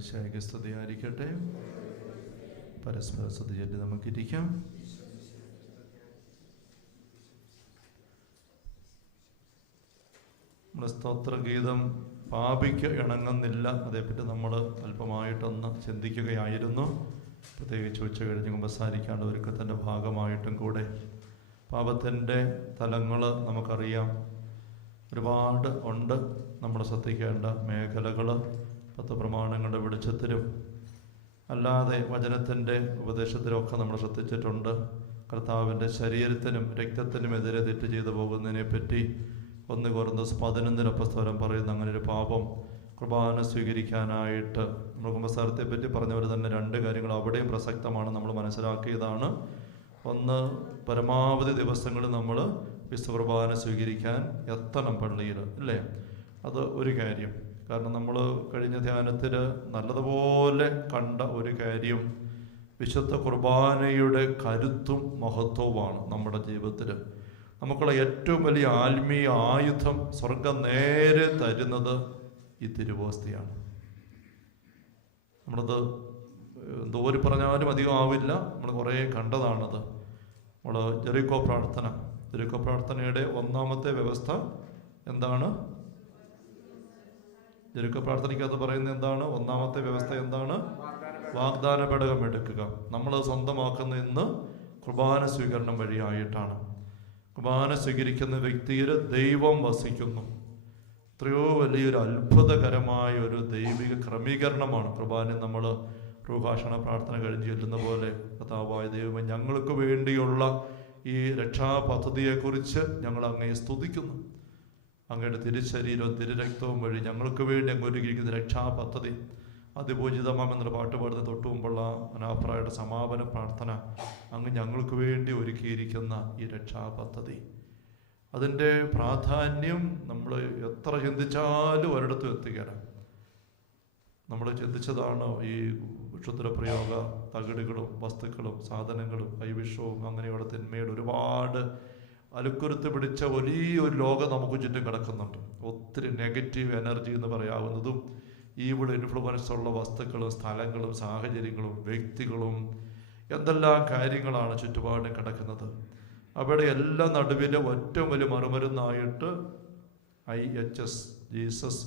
ഈശോമിശിഹായ്ക്ക് സ്തുതിയായിരിക്കട്ടെ. പരസ്പര സ്തുതി ചൊല്ലി നമുക്കിരിക്കാം. നമ്മുടെ സ്തോത്രഗീതം പാപിക്ക് ഇണങ്ങുന്നില്ല. അതേപ്പറ്റി നമ്മൾ അല്പമായിട്ടൊന്ന് ചിന്തിക്കുകയായിരുന്നു. പ്രത്യേകിച്ച് ഉച്ച കഴിഞ്ഞ് കുമ്പസാരിക്കാണ്ട് ഒരുക്കത്തിൻ്റെ ഭാഗമായിട്ടും കൂടെ പാപത്തിൻ്റെ തലങ്ങൾ നമുക്കറിയാം, ഒരുപാട് ഉണ്ട്. നമ്മൾ ശ്രദ്ധിക്കേണ്ട മേഖലകൾ 10 പ്രമാണങ്ങളുടെ വെളിച്ചത്തിലും അല്ലാതെ വചനത്തിൻ്റെ ഉപദേശത്തിലുമൊക്കെ നമ്മൾ ശ്രദ്ധിച്ചിട്ടുണ്ട്. കർത്താവിൻ്റെ ശരീരത്തിനും രക്തത്തിനും എതിരെ തെറ്റ് ചെയ്തു പോകുന്നതിനെ പറ്റി 1 കൊരിന്ത്യർ 11 അപ്പോസ്തലൻ പറയുന്ന അങ്ങനെ ഒരു പാപം കുർബാന സ്വീകരിക്കാനായിട്ട് നമ്മൾ കുമ്പസാരത്തെ പറ്റി പറഞ്ഞവർ തന്നെ 2 കാര്യങ്ങൾ അവിടെയും പ്രസക്തമാണ്. നമ്മൾ മനസ്സിലാക്കിയതാണ്. ഒന്ന്, പരമാവധി ദിവസങ്ങളിൽ നമ്മൾ വിശുദ്ധ കുർബാന സ്വീകരിക്കാൻ എത്തണം പള്ളിയിൽ, അല്ലേ? അത് ഒരു കാര്യം. കാരണം നമ്മൾ കഴിഞ്ഞ ധ്യാനത്തിൽ നല്ലതുപോലെ കണ്ട ഒരു കാര്യം വിശുദ്ധ കുർബാനയുടെ കരുത്തും മഹത്വവുമാണ്. നമ്മുടെ ജീവിതത്തിൽ നമുക്കുള്ള ഏറ്റവും വലിയ ആത്മീയ ആയുധം സ്വർഗം നേരെ തരുന്നത് ഈ തിരുവോസ്തിയാണ്. നമ്മളത് എന്തോര് പറഞ്ഞാലും അധികം ആവില്ല. നമ്മൾ കുറേ കണ്ടതാണത്. നമ്മൾ ജെറിക്കോ പ്രാർത്ഥനയുടെ 1ാമത്തെ വ്യവസ്ഥ എന്താണ്? ജെറിക്കോ പ്രാർത്ഥനയ്ക്കകത്ത് പറയുന്നത് എന്താണ്? 1ാമത്തെ വ്യവസ്ഥ എന്താണ്? വാഗ്ദാന പേടകം എടുക്കുക. നമ്മൾ സ്വന്തമാക്കുന്ന ഇന്ന് കുർബാന സ്വീകരണം വഴിയായിട്ടാണ്. കുർബാന സ്വീകരിക്കുന്ന വ്യക്തിയിൽ ദൈവം വസിക്കുന്നു. എത്രയോ വലിയൊരു അത്ഭുതകരമായ ഒരു ദൈവിക ക്രമീകരണമാണ് കുർബാന. നമ്മൾ പ്രഭാഷണ പ്രാർത്ഥന കഴിഞ്ഞ് ചെല്ലുന്ന പോലെ, കർത്താവായ ദൈവമേ, ഞങ്ങൾക്ക് വേണ്ടിയുള്ള ഈ രക്ഷാപദ്ധതിയെക്കുറിച്ച് ഞങ്ങൾ അങ്ങയെ സ്തുതിക്കുന്നു. അങ്ങയുടെ തിരുശരീരവും തിരുരക്തവും വഴി ഞങ്ങൾക്ക് വേണ്ടി അങ്ങ് ഒരുക്കിയിരിക്കുന്ന രക്ഷാപദ്ധതി അതിപൂജിതമാമെന്നൊരു പാട്ട് പാടുന്ന തൊട്ടു മുമ്പുള്ള അനാഫ്രായുടെ സമാപന പ്രാർത്ഥന, അങ്ങ് ഞങ്ങൾക്ക് വേണ്ടി ഒരുക്കിയിരിക്കുന്ന ഈ രക്ഷാപദ്ധതി, അതിൻ്റെ പ്രാധാന്യം നമ്മൾ എത്ര ചിന്തിച്ചാലും ഒരിടത്തും എത്തുകയാണ്. നമ്മൾ ചിന്തിച്ചതാണ് ഈ ക്ഷുദ്രപ്രയോഗ തകിടുകളും വസ്തുക്കളും സാധനങ്ങളും കൈവിഷവും അങ്ങനെയുള്ള തിന്മയുടെ ഒരുപാട് അലുക്കുരുത്ത് പിടിച്ച വലിയൊരു ലോകം നമുക്ക് ചുറ്റും കിടക്കുന്നുണ്ട്. ഒത്തിരി നെഗറ്റീവ് എനർജി എന്ന് പറയാവുന്നതും ഈവിൾ ഇൻഫ്ലുവൻസ് ഉള്ള വസ്തുക്കളും സ്ഥലങ്ങളും സാഹചര്യങ്ങളും വ്യക്തികളും എന്തെല്ലാം കാര്യങ്ങളാണ് ചുറ്റുപാടും കിടക്കുന്നത്. അവിടെ എല്ലാം നടുവിൽ ഏറ്റവും വലിയ മറുമരുന്നായിട്ട് IHS, ജീസസ്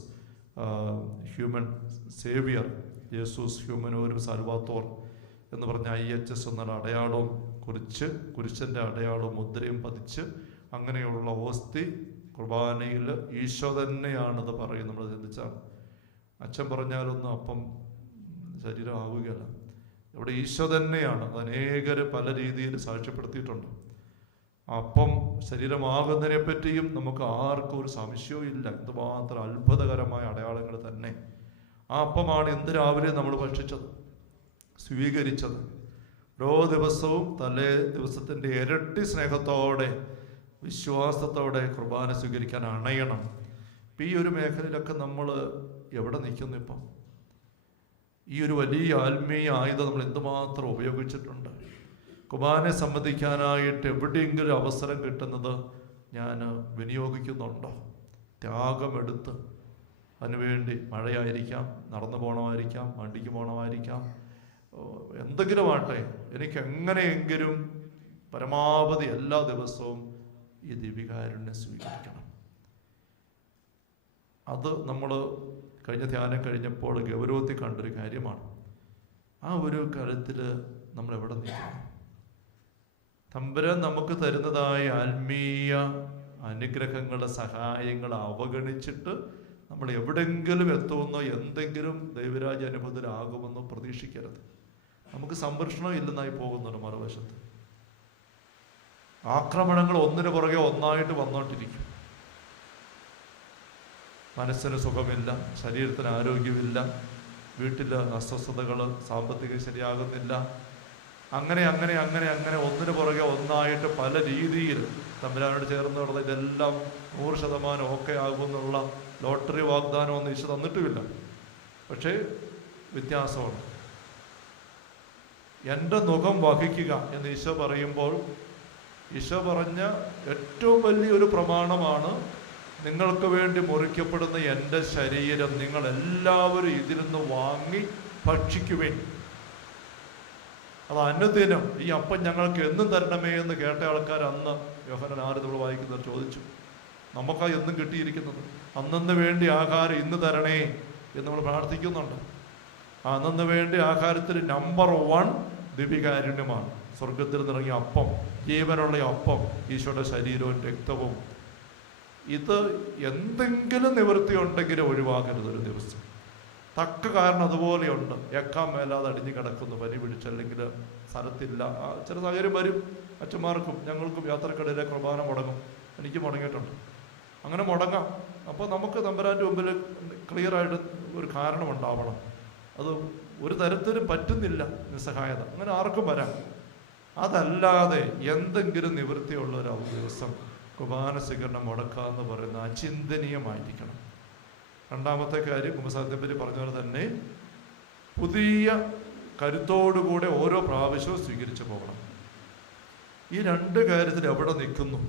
ഹ്യൂമൻ സേവിയർ, യേസൂസ് ഹ്യൂമനോരും സാൽവാത്തോർ എന്ന് പറഞ്ഞ IHS എന്നുള്ള അടയാളവും കുറിച്ച്, കുരിശൻ്റെ അടയാളവും മുദ്രയും പതിച്ച് അങ്ങനെയുള്ള ഓസ്തി കുർബാനയിൽ ഈശോ തന്നെയാണത് പറയും. നമ്മൾ ചിന്തിച്ചാണ്. അച്ഛൻ പറഞ്ഞാലൊന്നും അപ്പം ശരീരം ആവുകയല്ല. ഇവിടെ ഈശോ തന്നെയാണ്. അത് അനേകർ പല രീതിയിൽ സാക്ഷ്യപ്പെടുത്തിയിട്ടുണ്ട്. അപ്പം ശരീരമാകുന്നതിനെ പറ്റിയും നമുക്ക് ആർക്കും ഒരു സംശയവും ഇല്ല. എന്തുമാത്രം അത്ഭുതകരമായ അടയാളങ്ങൾ തന്നെ. ആ അപ്പമാണ് ഇന്ന് രാവിലെ നമ്മൾ ഭക്ഷിച്ചത്, സ്വീകരിച്ചത്. ഓരോ ദിവസവും തലേ ദിവസത്തിൻ്റെ ഇരട്ടി സ്നേഹത്തോടെ വിശ്വാസത്തോടെ കുർബാന സ്വീകരിക്കാൻ അണയണം. ഇപ്പം ഈ ഒരു മേഖലയിലൊക്കെ നമ്മൾ എവിടെ നിൽക്കുന്നു? ഇപ്പം ഈ ഒരു വലിയ ആത്മീയ ആയുധം നമ്മൾ എന്തുമാത്രം ഉപയോഗിച്ചിട്ടുണ്ട്. കുർബാനയെ സംബന്ധിക്കാനായിട്ട് എവിടെയെങ്കിലും അവസരം കിട്ടുന്നത് ഞാൻ വിനിയോഗിക്കുന്നുണ്ടോ? ത്യാഗമെടുത്ത് അതിനുവേണ്ടി, മഴയായിരിക്കാം, നടന്നു പോകണമായിരിക്കാം, വണ്ടിക്ക് പോകണമായിരിക്കാം, എന്തെങ്കിലും ആട്ടെ, എനിക്ക് എങ്ങനെയെങ്കിലും പരമാവധി എല്ലാ ദിവസവും ഈ ദിവ്യകാരുണ്യം സ്വീകരിക്കണം. അത് നമ്മൾ കഴിഞ്ഞ ധ്യാനം കഴിഞ്ഞപ്പോൾ ഗൗരവത്തിൽ കണ്ടൊരു കാര്യമാണ്. ആ ഒരു കാര്യത്തിൽ നമ്മൾ എവിടെ നിൽക്കണം? തമ്പുരാൻ നമുക്ക് തരുന്നതായ ആത്മീയ അനുഗ്രഹങ്ങളുടെ സഹായങ്ങൾ അവഗണിച്ചിട്ട് നമ്മൾ എവിടെയെങ്കിലും എത്തുമെന്നോ എന്തെങ്കിലും ദൈവരാജ്യ അനുഭവത്തിലാകുമെന്നോ പ്രതീക്ഷിക്കരുത്. നമുക്ക് സംരക്ഷണം ഇല്ലെന്നായി പോകുന്നുണ്ട്. മറുവശത്ത് ആക്രമണങ്ങൾ ഒന്നിനു പുറകെ ഒന്നായിട്ട് വന്നോണ്ടിരിക്കും. മനസ്സിന് സുഖമില്ല, ശരീരത്തിന് ആരോഗ്യമില്ല, വീട്ടിൽ അസ്വസ്ഥതകൾ, സാമ്പത്തികം ശരിയാകുന്നില്ല, അങ്ങനെ അങ്ങനെ അങ്ങനെ അങ്ങനെ ഒന്നിനു പുറകെ ഒന്നായിട്ട് പല രീതിയിൽ തമ്പുരാനോട് ചേർന്ന് നടന്ന ഇതെല്ലാം 100% ഓക്കെ ആകുമെന്നുള്ള ലോട്ടറി വാഗ്ദാനം ഈശോ തന്നിട്ടുമില്ല. പക്ഷേ വ്യത്യാസമാണ്. എൻ്റെ മുഖം വഹിക്കുക എന്ന് ഈശോ പറയുമ്പോൾ ഈശോ പറഞ്ഞ ഏറ്റവും വലിയൊരു പ്രമാണമാണ് നിങ്ങൾക്ക് വേണ്ടി മുറിക്കപ്പെടുന്ന എൻ്റെ ശരീരം നിങ്ങൾ എല്ലാവരും ഇതിൽ നിന്ന് വാങ്ങി ഭക്ഷിക്കുവിൻ. അത് അനുദിനം ഈ അപ്പം ഞങ്ങൾക്ക് എന്നും തരണമേ എന്ന് കേട്ട ആൾക്കാർ അന്ന് യോഹന്നാൻ 6 നമ്മൾ വായിക്കുന്നവർ ചോദിച്ചു. നമുക്കാ എന്നും കിട്ടിയിരിക്കുന്നത്. അന്നന്ന് വേണ്ടി ആഹാരം ഇന്ന് തരണേ എന്ന് നമ്മൾ പ്രാർത്ഥിക്കുന്നുണ്ട്. ആ അന്നന്ന് വേണ്ടി ആഹാരത്തിൽ നമ്പർ 1 ദിവ്യകാരുണ്യമാണ്. സ്വർഗത്തിൽ നിന്നിറങ്ങിയ അപ്പം, ജീവനുള്ള അപ്പം, ഈശോയുടെ ശരീരവും രക്തവും. ഇത് എന്തെങ്കിലും നിവൃത്തി ഉണ്ടെങ്കിൽ ഒഴിവാക്കരുത് ഒരു ദിവസം. തക്ക കാരണം അതുപോലെയുണ്ട്. ഏക്കാൻ മേലാതെ അടിഞ്ഞു കിടക്കുന്നു, പനി പിടിച്ചല്ലെങ്കിൽ സ്ഥലത്തില്ല. ചില സാഹചര്യം വരും. അച്ഛന്മാർക്കും ഞങ്ങൾക്കും യാത്രക്കിടയിലെ കുർബാന മുടങ്ങും. എനിക്ക് മുടങ്ങിയിട്ടുണ്ട്. അങ്ങനെ മുടങ്ങാം. അപ്പോൾ നമുക്ക് തമ്പുരാൻ്റെ മുമ്പിൽ ക്ലിയറായിട്ട് ഒരു കാരണം ഉണ്ടാവണം. അത് ഒരു തരത്തിലും പറ്റുന്നില്ല, നിസ്സഹായത. അങ്ങനെ ആർക്കും വരാം. അതല്ലാതെ എന്തെങ്കിലും നിവൃത്തിയുള്ള ഒരു ദിവസം കുർബാന സ്വീകരണം മുടക്കുക എന്ന് പറയുന്നത് അചിന്തനീയമായിരിക്കണം. രണ്ടാമത്തെ കാര്യം കുമ്പസാരത്തെപ്പറ്റി പറഞ്ഞ പോലെ തന്നെ പുതിയ കരുത്തോടുകൂടെ ഓരോ പ്രാവശ്യവും സ്വീകരിച്ചു പോകണം. ഈ 2 കാര്യത്തിൽ എവിടെ നിൽക്കുന്നു?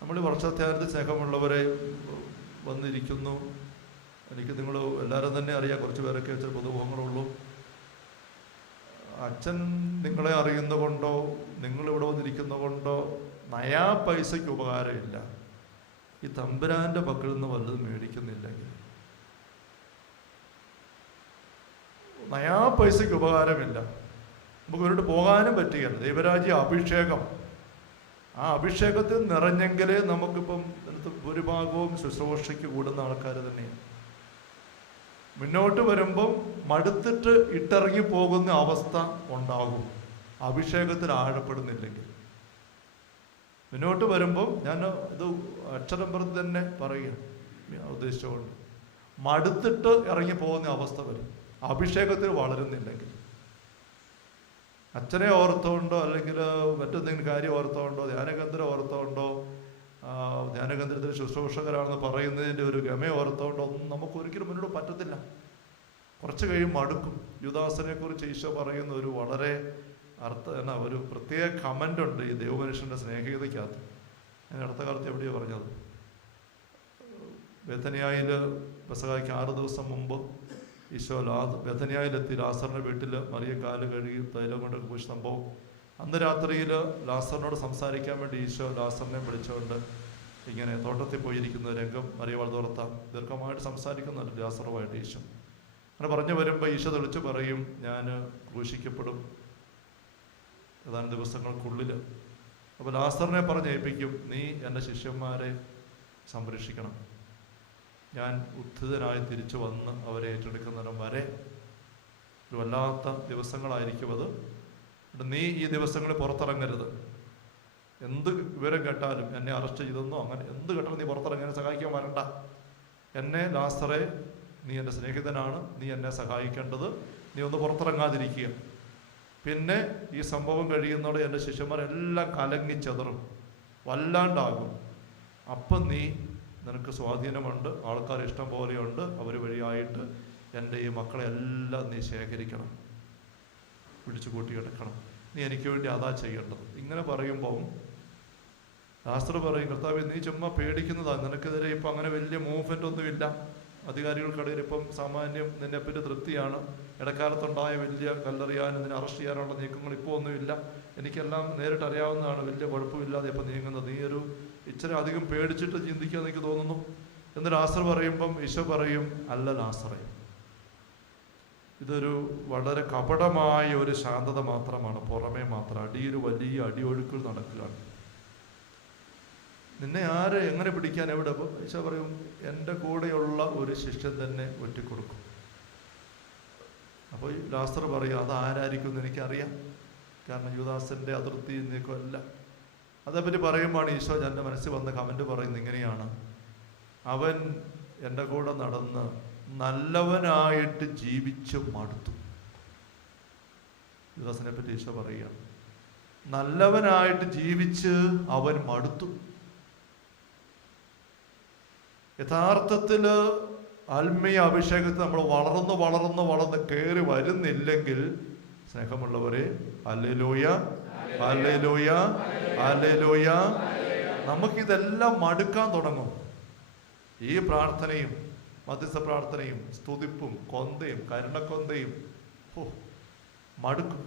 നമ്മൾ വർഷാധ്യാനത്തിൽ സ്നേഹമുള്ളവരെ വന്നിരിക്കുന്നു. എനിക്ക് നിങ്ങൾ എല്ലാവരും തന്നെ അറിയാം. കുറച്ച് പേരൊക്കെ വെച്ച പൊതുമുഖങ്ങളുള്ളൂ. അച്ഛൻ നിങ്ങളെ അറിയുന്ന കൊണ്ടോ നിങ്ങളിവിടെ വന്നിരിക്കുന്ന കൊണ്ടോ നയാ പൈസയ്ക്ക് ഉപകാരമില്ല. ഈ തമ്പുരാൻ്റെ പക്കൽ നിന്ന് വല്ലതും മേടിക്കുന്നില്ലെങ്കിൽ നയാ പൈസയ്ക്ക് ഉപകാരമില്ല. നമുക്ക് ഇവരോട് പോകാനും പറ്റുകയില്ല. ദൈവരാജ്യ അഭിഷേകം, ആ അഭിഷേകത്തിൽ നിറഞ്ഞെങ്കിലേ നമുക്കിപ്പം ഭൂരിഭാഗവും ശുശ്രൂഷയ്ക്ക് കൂടുന്ന ആൾക്കാർ തന്നെയാണ്. മുന്നോട്ട് വരുമ്പം മടുത്തിട്ട് ഇട്ടിറങ്ങി പോകുന്ന അവസ്ഥ ഉണ്ടാകും അഭിഷേകത്തിൽ ആഴപ്പെടുന്നില്ലെങ്കിൽ. മുന്നോട്ട് വരുമ്പം ഞാൻ ഇത് അക്ഷരം പറഞ്ഞ് തന്നെ പറയുക ഉദ്ദേശിച്ചുകൊണ്ട്, മടുത്തിട്ട് ഇറങ്ങി പോകുന്ന അവസ്ഥ വരും അഭിഷേകത്തിൽ വളരുന്നില്ലെങ്കിൽ. അച്ഛനെ ഓർത്തുകൊണ്ടോ അല്ലെങ്കിൽ മറ്റെന്തെങ്കിലും കാര്യം ഓർത്തുകൊണ്ടോ ധ്യാനകേന്ദ്രം ഓർത്തുകൊണ്ടോ ധ്യാനകേന്ദ്രത്തിൽ ശുശ്രൂഷകരാണെന്ന് പറയുന്നതിൻ്റെ ഒരു ഗമ ഓർത്തുകൊണ്ടോ ഒന്നും നമുക്ക് ഒരിക്കലും മുന്നോട്ട് പറ്റത്തില്ല. കുറച്ച് കഴിയും മടുക്കും. യുദാസിനെ കുറിച്ച് ഈശോ പറയുന്ന ഒരു വളരെ ഒരു പ്രത്യേക കമൻ്റ് ഉണ്ട് ഈ ദൈവമനുഷ്യൻ്റെ സ്നേഹിതയ്ക്കകത്ത്. ഞാൻ അടുത്ത കാലത്ത് എവിടെയോ പറഞ്ഞത്, ബേഥനിയായിൽ പെസഹായ്ക്ക് 6 ദിവസം മുമ്പ് ഈശോ ബേഥനിയായിലെത്തി. ലാസറിൻ്റെ വീട്ടിൽ മറിയ കാല് കഴുകി തൈലം കൊണ്ടൊക്കെ പോയി സംഭവം. അന്ന് രാത്രിയിൽ ലാസറിനോട് സംസാരിക്കാൻ വേണ്ടി ഈശോ ലാസറിനെ വിളിച്ചുകൊണ്ട് ഇങ്ങനെ തോട്ടത്തിൽ പോയിരിക്കുന്ന രംഗം മറിയ വളർത്ത ദീർഘമായിട്ട് സംസാരിക്കുന്നുണ്ട് ലാസറുമായിട്ട് ഈശോ. അങ്ങനെ പറഞ്ഞു വരുമ്പോൾ ഈശോ തെളിച്ച് പറയും, ഞാൻ ക്രൂശിക്കപ്പെടും ഏതാനും ദിവസങ്ങൾക്കുള്ളിൽ. അപ്പോൾ ലാസറിനെ പറഞ്ഞേൽപ്പിക്കും, നീ എൻ്റെ ശിഷ്യന്മാരെ സംരക്ഷിക്കണം. ഞാൻ ഉദ്ധിതനായി തിരിച്ചു വന്ന് അവരെ ഏറ്റെടുക്കുന്നതിനും വരെ ഒരു വല്ലാത്ത ദിവസങ്ങളായിരിക്കും അത്. നീ ഈ ദിവസങ്ങളിൽ പുറത്തിറങ്ങരുത്. എന്ത് വിവരം കേട്ടാലും, എന്നെ അറസ്റ്റ് ചെയ്തെന്നോ അങ്ങനെ എന്ത് കേട്ടാലും നീ പുറത്തിറങ്ങാൻ സഹായിക്കാൻ വരണ്ട. എന്നെ ലാസറെ, നീ എൻ്റെ സ്നേഹിതനാണ്, നീ എന്നെ സഹായിക്കേണ്ടത്, നീ ഒന്ന് പുറത്തിറങ്ങാതിരിക്കുക. പിന്നെ ഈ സംഭവം കഴിയുന്നതോടെ എൻ്റെ ശിഷ്യന്മാരെല്ലാം കലങ്ങിച്ചെതറും, വല്ലാണ്ടാകും. അപ്പം നീ, നിനക്ക് സ്വാധീനമുണ്ട്, ആൾക്കാർ ഇഷ്ടം പോലെയുണ്ട്, അവർ വഴിയായിട്ട് എൻ്റെ ഈ മക്കളെ എല്ലാം നീ ശേഖരിക്കണം, പിടിച്ചു കൂട്ടി എടുക്കണം, നീ എനിക്ക് വേണ്ടി അതാ ചെയ്യേണ്ടത്. ഇങ്ങനെ പറയുമ്പം ലാസർ പറയും, കർത്താവേ നീ ചുമ്മാ പേടിക്കുന്നതാണ്, നിനക്കെതിരെ ഇപ്പം അങ്ങനെ വലിയ മൂവ്മെൻ്റ് ഒന്നുമില്ല. അധികാരികൾക്കിടയിൽ ഇപ്പം സാമാന്യം നിന്നെപ്പറ്റി തൃപ്തിയാണ്. ഇടക്കാലത്തുണ്ടായ വലിയ കല്ലെറിയാനും നിന്നെ അറസ്റ്റ് ചെയ്യാനുള്ള നീക്കങ്ങൾ ഇപ്പോൾ ഒന്നുമില്ല. എനിക്കെല്ലാം നേരിട്ട് അറിയാവുന്നതാണ്, വലിയ കുഴപ്പമില്ലാതെ ഇപ്പം നീങ്ങുന്നത്. നീ ഒരു ഇച്ചിരി അധികം പേടിച്ചിട്ട് ചിന്തിക്കാൻ എനിക്ക് തോന്നുന്നു എന്ന് ലാസർ പറയുമ്പം ഈശോ പറയും, അല്ല ലാസറേ, ഇതൊരു വളരെ കപടമായ ഒരു ശാന്തത മാത്രമാണ്, പുറമേ മാത്രം. അടിയിൽ വലിയ അടിയൊഴുക്കുകൾ നടക്കുകയാണ്. നിന്നെ ആര് എങ്ങനെ പിടിക്കാൻ എവിടെ? അപ്പോൾ ഈശോ പറയും, എൻ്റെ കൂടെയുള്ള ഒരു ശിഷ്യൻ തന്നെ ഒറ്റിക്കൊടുക്കും. അപ്പോൾ ലാസർ പറയും, അത് ആരായിരിക്കും എന്ന് എനിക്കറിയാം, കാരണം യുദാസിൻ്റെ അതിർത്തി നീക്കമല്ല. അതേപ്പറ്റി പറയുമ്പോൾ ഈശോ എൻ്റെ മനസ്സിൽ വന്ന കമൻറ്റ് പറയുന്നത് ഇങ്ങനെയാണ്, അവൻ എൻ്റെ കൂടെ നടന്ന് നല്ലവനായിട്ട് ജീവിച്ച് മടുത്തു. യുദാസിനെ പറ്റി ഈശോ പറയുക, നല്ലവനായിട്ട് ജീവിച്ച് അവൻ മടുത്തു. യഥാർത്ഥത്തിൽ ആത്മീയ അഭിഷേകത്തിൽ നമ്മൾ വളർന്ന് കയറി വരുന്നില്ലെങ്കിൽ, സ്നേഹമുള്ളവരെ, ഹല്ലേലൂയ ഹല്ലേലൂയ ഹല്ലേലൂയ, നമുക്കിതെല്ലാം മടുക്കാൻ തുടങ്ങും. ഈ പ്രാർത്ഥനയും മധ്യസ്ഥ പ്രാർത്ഥനയും സ്തുതിപ്പും കൊന്തയും കരുണക്കൊന്തയും മടുക്കും.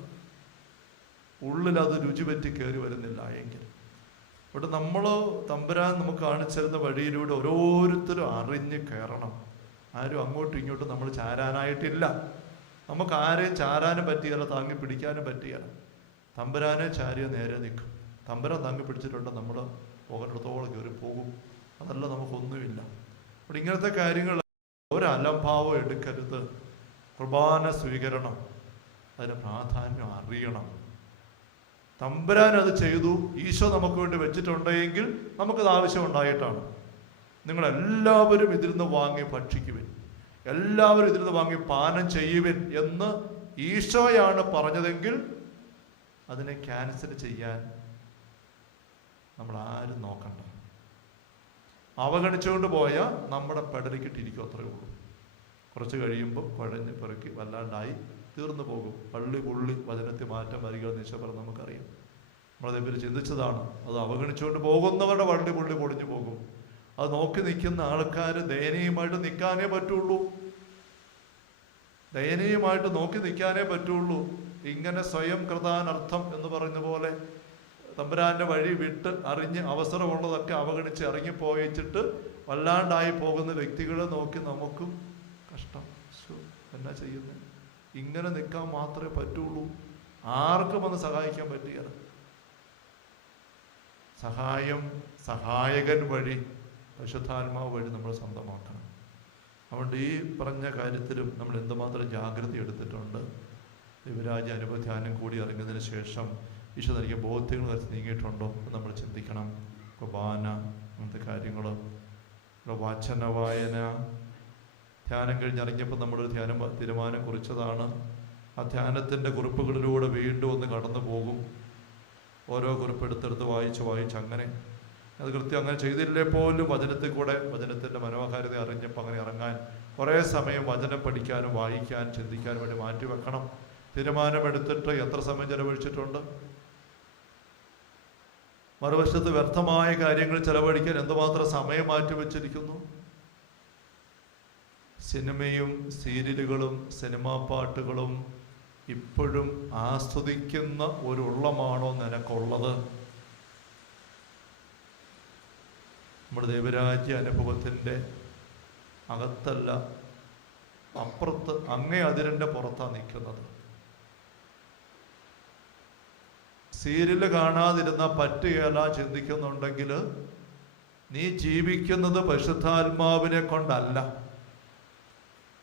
ഉള്ളിലത് രുചി പറ്റി കയറി വരുന്നില്ല എങ്കിൽ ഇവിടെ നമ്മൾ തമ്പുരാൻ നമുക്ക് കാണിച്ചിരുന്ന വഴിയിലൂടെ ഓരോരുത്തരും അറിഞ്ഞ് കയറണം. ആരും അങ്ങോട്ടും ഇങ്ങോട്ടും നമ്മൾ ചാരാനായിട്ടില്ല. നമുക്ക് ആരെയും ചാരാനും പറ്റിയല്ല, താങ്ങി പിടിക്കാനും പറ്റിയല്ല. തമ്പുരാനെ ചാരിയ നേരെ നിൽക്കും. തമ്പുരാൻ താങ്ങി പിടിച്ചിട്ടുണ്ട്, നമ്മൾ പോകേണ്ടത്തോളം കയറി പോകും. അതല്ല നമുക്കൊന്നുമില്ല. അവിടെ ഇങ്ങനത്തെ കാര്യങ്ങൾ ഒരലംഭാവം എടുക്കരുത്. കുർബാന സ്വീകരണം, അതിന് പ്രാധാന്യം അറിയണം. തമ്പുരാൻ അത് ചെയ്തു, ഈശോ നമുക്ക് വേണ്ടി വെച്ചിട്ടുണ്ടെങ്കിൽ നമുക്കത് ആവശ്യമുണ്ടായിട്ടാണ്. നിങ്ങളെല്ലാവരും ഇതിരുന്ന് വാങ്ങി ഭക്ഷിക്കുവിൻ, എല്ലാവരും ഇതിരുന്ന് വാങ്ങി പാനം ചെയ്യുവിൻ എന്ന് ഈശോയാണ് പറഞ്ഞതെങ്കിൽ അതിനെ ക്യാൻസൽ ചെയ്യാൻ നമ്മൾ ആരും നോക്കണ്ട. അവഗണിച്ചുകൊണ്ട് പോയാൽ നമ്മുടെ പെടലിക്കിട്ടിരിക്കും, അത്രയേ ഉള്ളൂ. കുറച്ച് കഴിയുമ്പോൾ കുഴഞ്ഞ് പെറുക്കി വല്ലാണ്ടായി തീർന്നു പോകും. പള്ളി പുള്ളി വചനത്തിൽ മാറ്റം വരികയെന്ന് ഈശോ പറഞ്ഞ് നമുക്കറിയാം. നമ്മളതേപ്പറ്റി ചിന്തിച്ചതാണ്. അത് അവഗണിച്ചുകൊണ്ട് പോകുന്നവരുടെ വള്ളി പുള്ളി പൊളിഞ്ഞു പോകും. അത് നോക്കി നിൽക്കുന്ന ആൾക്കാർ ദയനീയമായിട്ട് നിൽക്കാനേ പറ്റുള്ളൂ. ദയനീയമായിട്ട് നോക്കി നിൽക്കാനേ പറ്റുള്ളൂ. ഇങ്ങനെ സ്വയം കൃതാനർത്ഥം എന്ന് പറയുന്ന പോലെ തമ്പുരാന്റെ വഴി വിട്ട് അറിഞ്ഞ് അവസരമുള്ളതൊക്കെ അവഗണിച്ച് ഇറങ്ങിപ്പോയിച്ചിട്ട് വല്ലാണ്ടായി പോകുന്ന വ്യക്തികളെ നോക്കി നമുക്കും കഷ്ടം. എന്നാ ചെയ്യുന്നത്? ഇങ്ങനെ നിൽക്കാൻ മാത്രമേ പറ്റുള്ളൂ. ആർക്കും അത് സഹായിക്കാൻ പറ്റുകയില്ല. സഹായകൻ വഴി, പരിശുദ്ധാത്മാവ് വഴി നമ്മൾ സ്വന്തമാക്കണം. അതുകൊണ്ട് ഈ പറഞ്ഞ കാര്യത്തിലും നമ്മൾ എന്തുമാത്രം ജാഗ്രത എടുത്തിട്ടുണ്ട്. ദൈവരാജ്യ അനുഭവധ്യാനം കൂടി ഇറങ്ങിയതിന് ശേഷം ഈശോ നൽകിയ ബോധ്യങ്ങൾ വരച്ച് നീങ്ങിയിട്ടുണ്ടോ എന്ന് നമ്മൾ ചിന്തിക്കണം. കുർബാന, അങ്ങനത്തെ കാര്യങ്ങൾ, വചന വായന. ധ്യാനം കഴിഞ്ഞിറങ്ങിയപ്പോൾ നമ്മളൊരു തീരുമാനം കുറിച്ചതാണ്. ആ ധ്യാനത്തിൻ്റെ കുറിപ്പുകളിലൂടെ വീണ്ടും ഒന്ന് കടന്നു പോകും. ഓരോ കുറിപ്പ് എടുത്തെടുത്ത് വായിച്ച് അങ്ങനെ അത് കൃത്യം അങ്ങനെ ചെയ്തില്ലേ പോലും വചനത്തിൽ കൂടെ വചനത്തിൻ്റെ മനോഹാരിത അറിഞ്ഞപ്പോൾ അങ്ങനെ ഇറങ്ങാൻ കുറേ സമയം വചനം പഠിക്കാനും വായിക്കാനും ചിന്തിക്കാനും വേണ്ടി മാറ്റി വെക്കണം. തീരുമാനമെടുത്തിട്ട് എത്ര സമയം ചെലവഴിച്ചിട്ടുണ്ട്? മറുവശത്ത് വ്യർത്ഥമായ കാര്യങ്ങൾ ചെലവഴിക്കാൻ എന്തുമാത്രം സമയം മാറ്റി വെച്ചിരിക്കുന്നു? സിനിമയും സീരിയലുകളും സിനിമാ പാട്ടുകളും ഇപ്പോഴും ആസ്വദിക്കുന്ന ഒരു ഉള്ളമാണോ നിനക്കുള്ളത്? നമ്മുടെ ദൈവരാജ്യ അനുഭവത്തിൻ്റെ അകത്തല്ല, അപ്പുറത്ത്, അങ്ങേ അതിരിൻ്റെ പുറത്താണ് നിൽക്കുന്നത്. സീരിയൽ കാണാതിരുന്ന പറ്റുകയല്ല ചിന്തിക്കുന്നുണ്ടെങ്കിൽ നീ ജീവിക്കുന്നത് പരിശുദ്ധാത്മാവിനെ കൊണ്ടല്ല.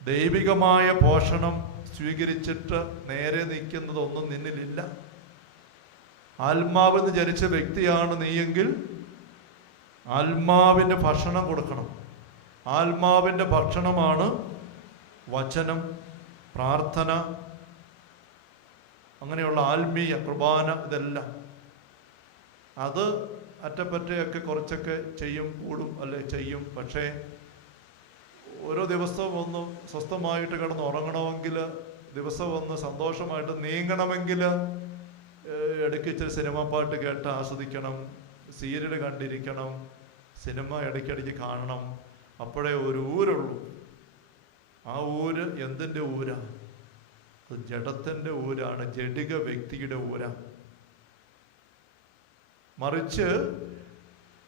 ദൈവികമായ പോഷണം സ്വീകരിച്ചിട്ട് നേരെ നിൽക്കുന്നതൊന്നും നിന്നിലില്ല. ആത്മാവെന്ന് ജനിച്ച വ്യക്തിയാണ് നീയെങ്കിൽ ആത്മാവിൻ്റെ ഭക്ഷണം കൊടുക്കണം. ആത്മാവിൻ്റെ ഭക്ഷണമാണ് വചനം, പ്രാർത്ഥന, അങ്ങനെയുള്ള ആത്മീയ കുർബാന. ഇതെല്ലാം അത് അറ്റപ്പറ്റയൊക്കെ കുറച്ചൊക്കെ ചെയ്യും, കൂടും അല്ലെ ചെയ്യും. പക്ഷേ ഓരോ ദിവസവും ഒന്ന് സ്വസ്ഥമായിട്ട് കിടന്ന് ഉറങ്ങണമെങ്കിൽ, ദിവസം ഒന്ന് സന്തോഷമായിട്ട് നീങ്ങണമെങ്കിൽ ഇടയ്ക്കിച്ചിരി സിനിമ പാട്ട് കേട്ട് ആസ്വദിക്കണം, സീരിയൽ കണ്ടിരിക്കണം, സിനിമ ഇടയ്ക്കിടയ്ക്ക് കാണണം. അപ്പോഴേ ഒരു ഊരുള്ളൂ. ആ ഊര് എന്തിൻ്റെ ഊരാണ്? അത് ജഡത്തിൻ്റെ ഊരാണ്, ജഡിക വ്യക്തിയുടെ ഊരാണ്. മറിച്ച്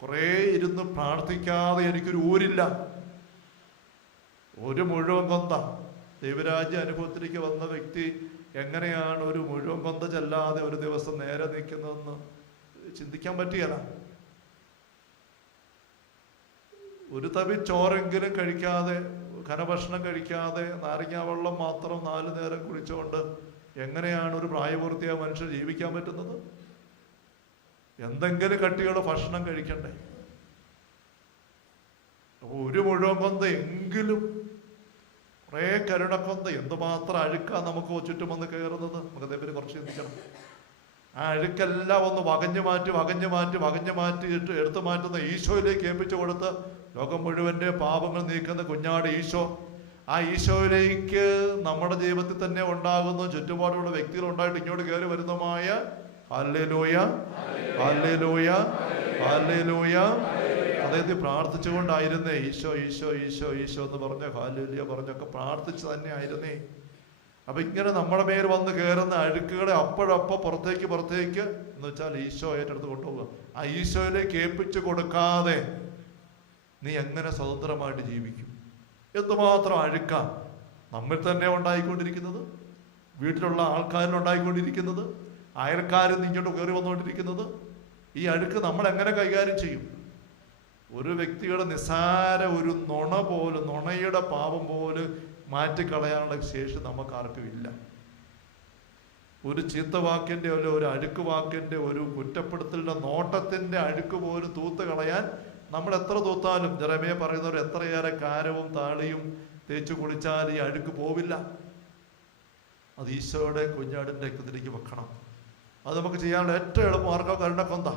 കുറേ ഇരുന്ന് പ്രാർത്ഥിക്കാതെ എനിക്കൊരു ഊരില്ല. ഒരു മുഴുവൻ കൊന്ത ദൈവരാജ്യ അനുഭവത്തിലേക്ക് വന്ന വ്യക്തി എങ്ങനെയാണ് ഒരു മുഴുവൻ കൊന്ത ചെല്ലാതെ ഒരു ദിവസം നേരെ നിൽക്കുന്നതെന്ന് ചിന്തിക്കാൻ പറ്റുകയില്ല. ഒരു തവി ചോറെങ്കിലും കഴിക്കാതെ, ഘനഭക്ഷണം കഴിക്കാതെ, നാരങ്ങാവെള്ളം മാത്രം 4 നേരം കുടിച്ചുകൊണ്ട് എങ്ങനെയാണ് ഒരു പ്രായപൂർത്തിയായ മനുഷ്യർ ജീവിക്കാൻ പറ്റുന്നത്? എന്തെങ്കിലും കട്ടിയുള്ള ഭക്ഷണം കഴിക്കണ്ടേ? അപ്പോൾ ഒരു മുഴുവൻ കൊന്ത എങ്കിലും, കുറേ കരുണക്കൊന്ത, എന്തുമാത്രം അഴുക്കാ നമുക്ക് ചുറ്റും വന്ന് കയറുന്നത്. നമുക്ക് അതേപറ്റി കുറച്ച് ചിന്തിക്കണം. ആ അഴുക്കെല്ലാം ഒന്ന് വകഞ്ഞു മാറ്റി എടുത്തു മാറ്റുന്ന ഈശോയിലേക്ക് ഏൽപ്പിച്ചു കൊടുത്ത് ലോകം മുഴുവൻ്റെ പാപങ്ങൾ നീക്കുന്ന കുഞ്ഞാട് ഈശോ, ആ ഈശോയിലേക്ക് നമ്മുടെ ജീവിതത്തിൽ തന്നെ ഉണ്ടാകുന്ന ചുറ്റുപാടുള്ള വ്യക്തികൾ ഉണ്ടായിട്ട് ഇങ്ങോട്ട് കയറി വരുന്നതുമായ ഹല്ലേലൂയ, ഹല്ലേലൂയ, ഹല്ലേലൂയ. ഹൃദയത്തിൽ പ്രാർത്ഥിച്ചുകൊണ്ടായിരുന്നേ ഈശോ ഈശോ ഈശോ ഈശോ എന്ന് പറഞ്ഞ ഹല്ലേലൂയ പറഞ്ഞൊക്കെ പ്രാർത്ഥിച്ച് തന്നെ ആയിരുന്നേ. അപ്പൊ ഇങ്ങനെ നമ്മുടെ മേൽ വന്ന് കയറുന്ന അഴുക്കുകളെ അപ്പോഴപ്പോൾ പുറത്തേക്ക് എന്ന് വെച്ചാൽ ഈശോ ഏറ്റെടുത്ത് കൊണ്ടുപോകുക. ആ ഈശോയിലേക്ക് ഏൽപ്പിച്ചു കൊടുക്കാതെ നീ എങ്ങനെ സ്വതന്ത്രമായിട്ട് ജീവിക്കും? എന്തുമാത്രം അഴുക്ക നമ്മിൽ തന്നെ ഉണ്ടായിക്കൊണ്ടിരിക്കുന്നത്, വീട്ടിലുള്ള ആൾക്കാരിൽ ഉണ്ടായിക്കൊണ്ടിരിക്കുന്നത്, അയൽക്കാരിൽ ഇങ്ങോട്ട് കയറി വന്നുകൊണ്ടിരിക്കുന്നത്. ഈ അഴുക്ക് നമ്മൾ എങ്ങനെ കൈകാര്യം ചെയ്യും? ഒരു വ്യക്തിയുടെ നിസ്സാര ഒരു നുണയുടെ പാപം പോലും മാറ്റിക്കളയാനുള്ള ശേഷി നമുക്കാർക്കും ഇല്ല. ഒരു ചീത്ത വാക്കിൻ്റെ അല്ല, ഒരു അഴുക്ക് വാക്കിൻ്റെ, ഒരു കുറ്റപ്പെടുത്തലിൻ്റെ നോട്ടത്തിൻ്റെ അഴുക്ക് പോലും തൂത്ത് കളയാൻ നമ്മൾ എത്ര തൂത്താലും, ജെറമ്യ പറയുന്നവർ എത്രയേറെ കാരവും താളിയും തേച്ച് കുളിച്ചാൽ ഈ അഴുക്ക് പോവില്ല. അത് ഈശോയുടെ കുഞ്ഞാടിൻ്റെ രക്തത്തിലേക്ക് വെക്കണം. അത് നമുക്ക് ചെയ്യാനുള്ള ഏറ്റവും എളുപ്പമാർഗം കരുണക്കൊന്ത.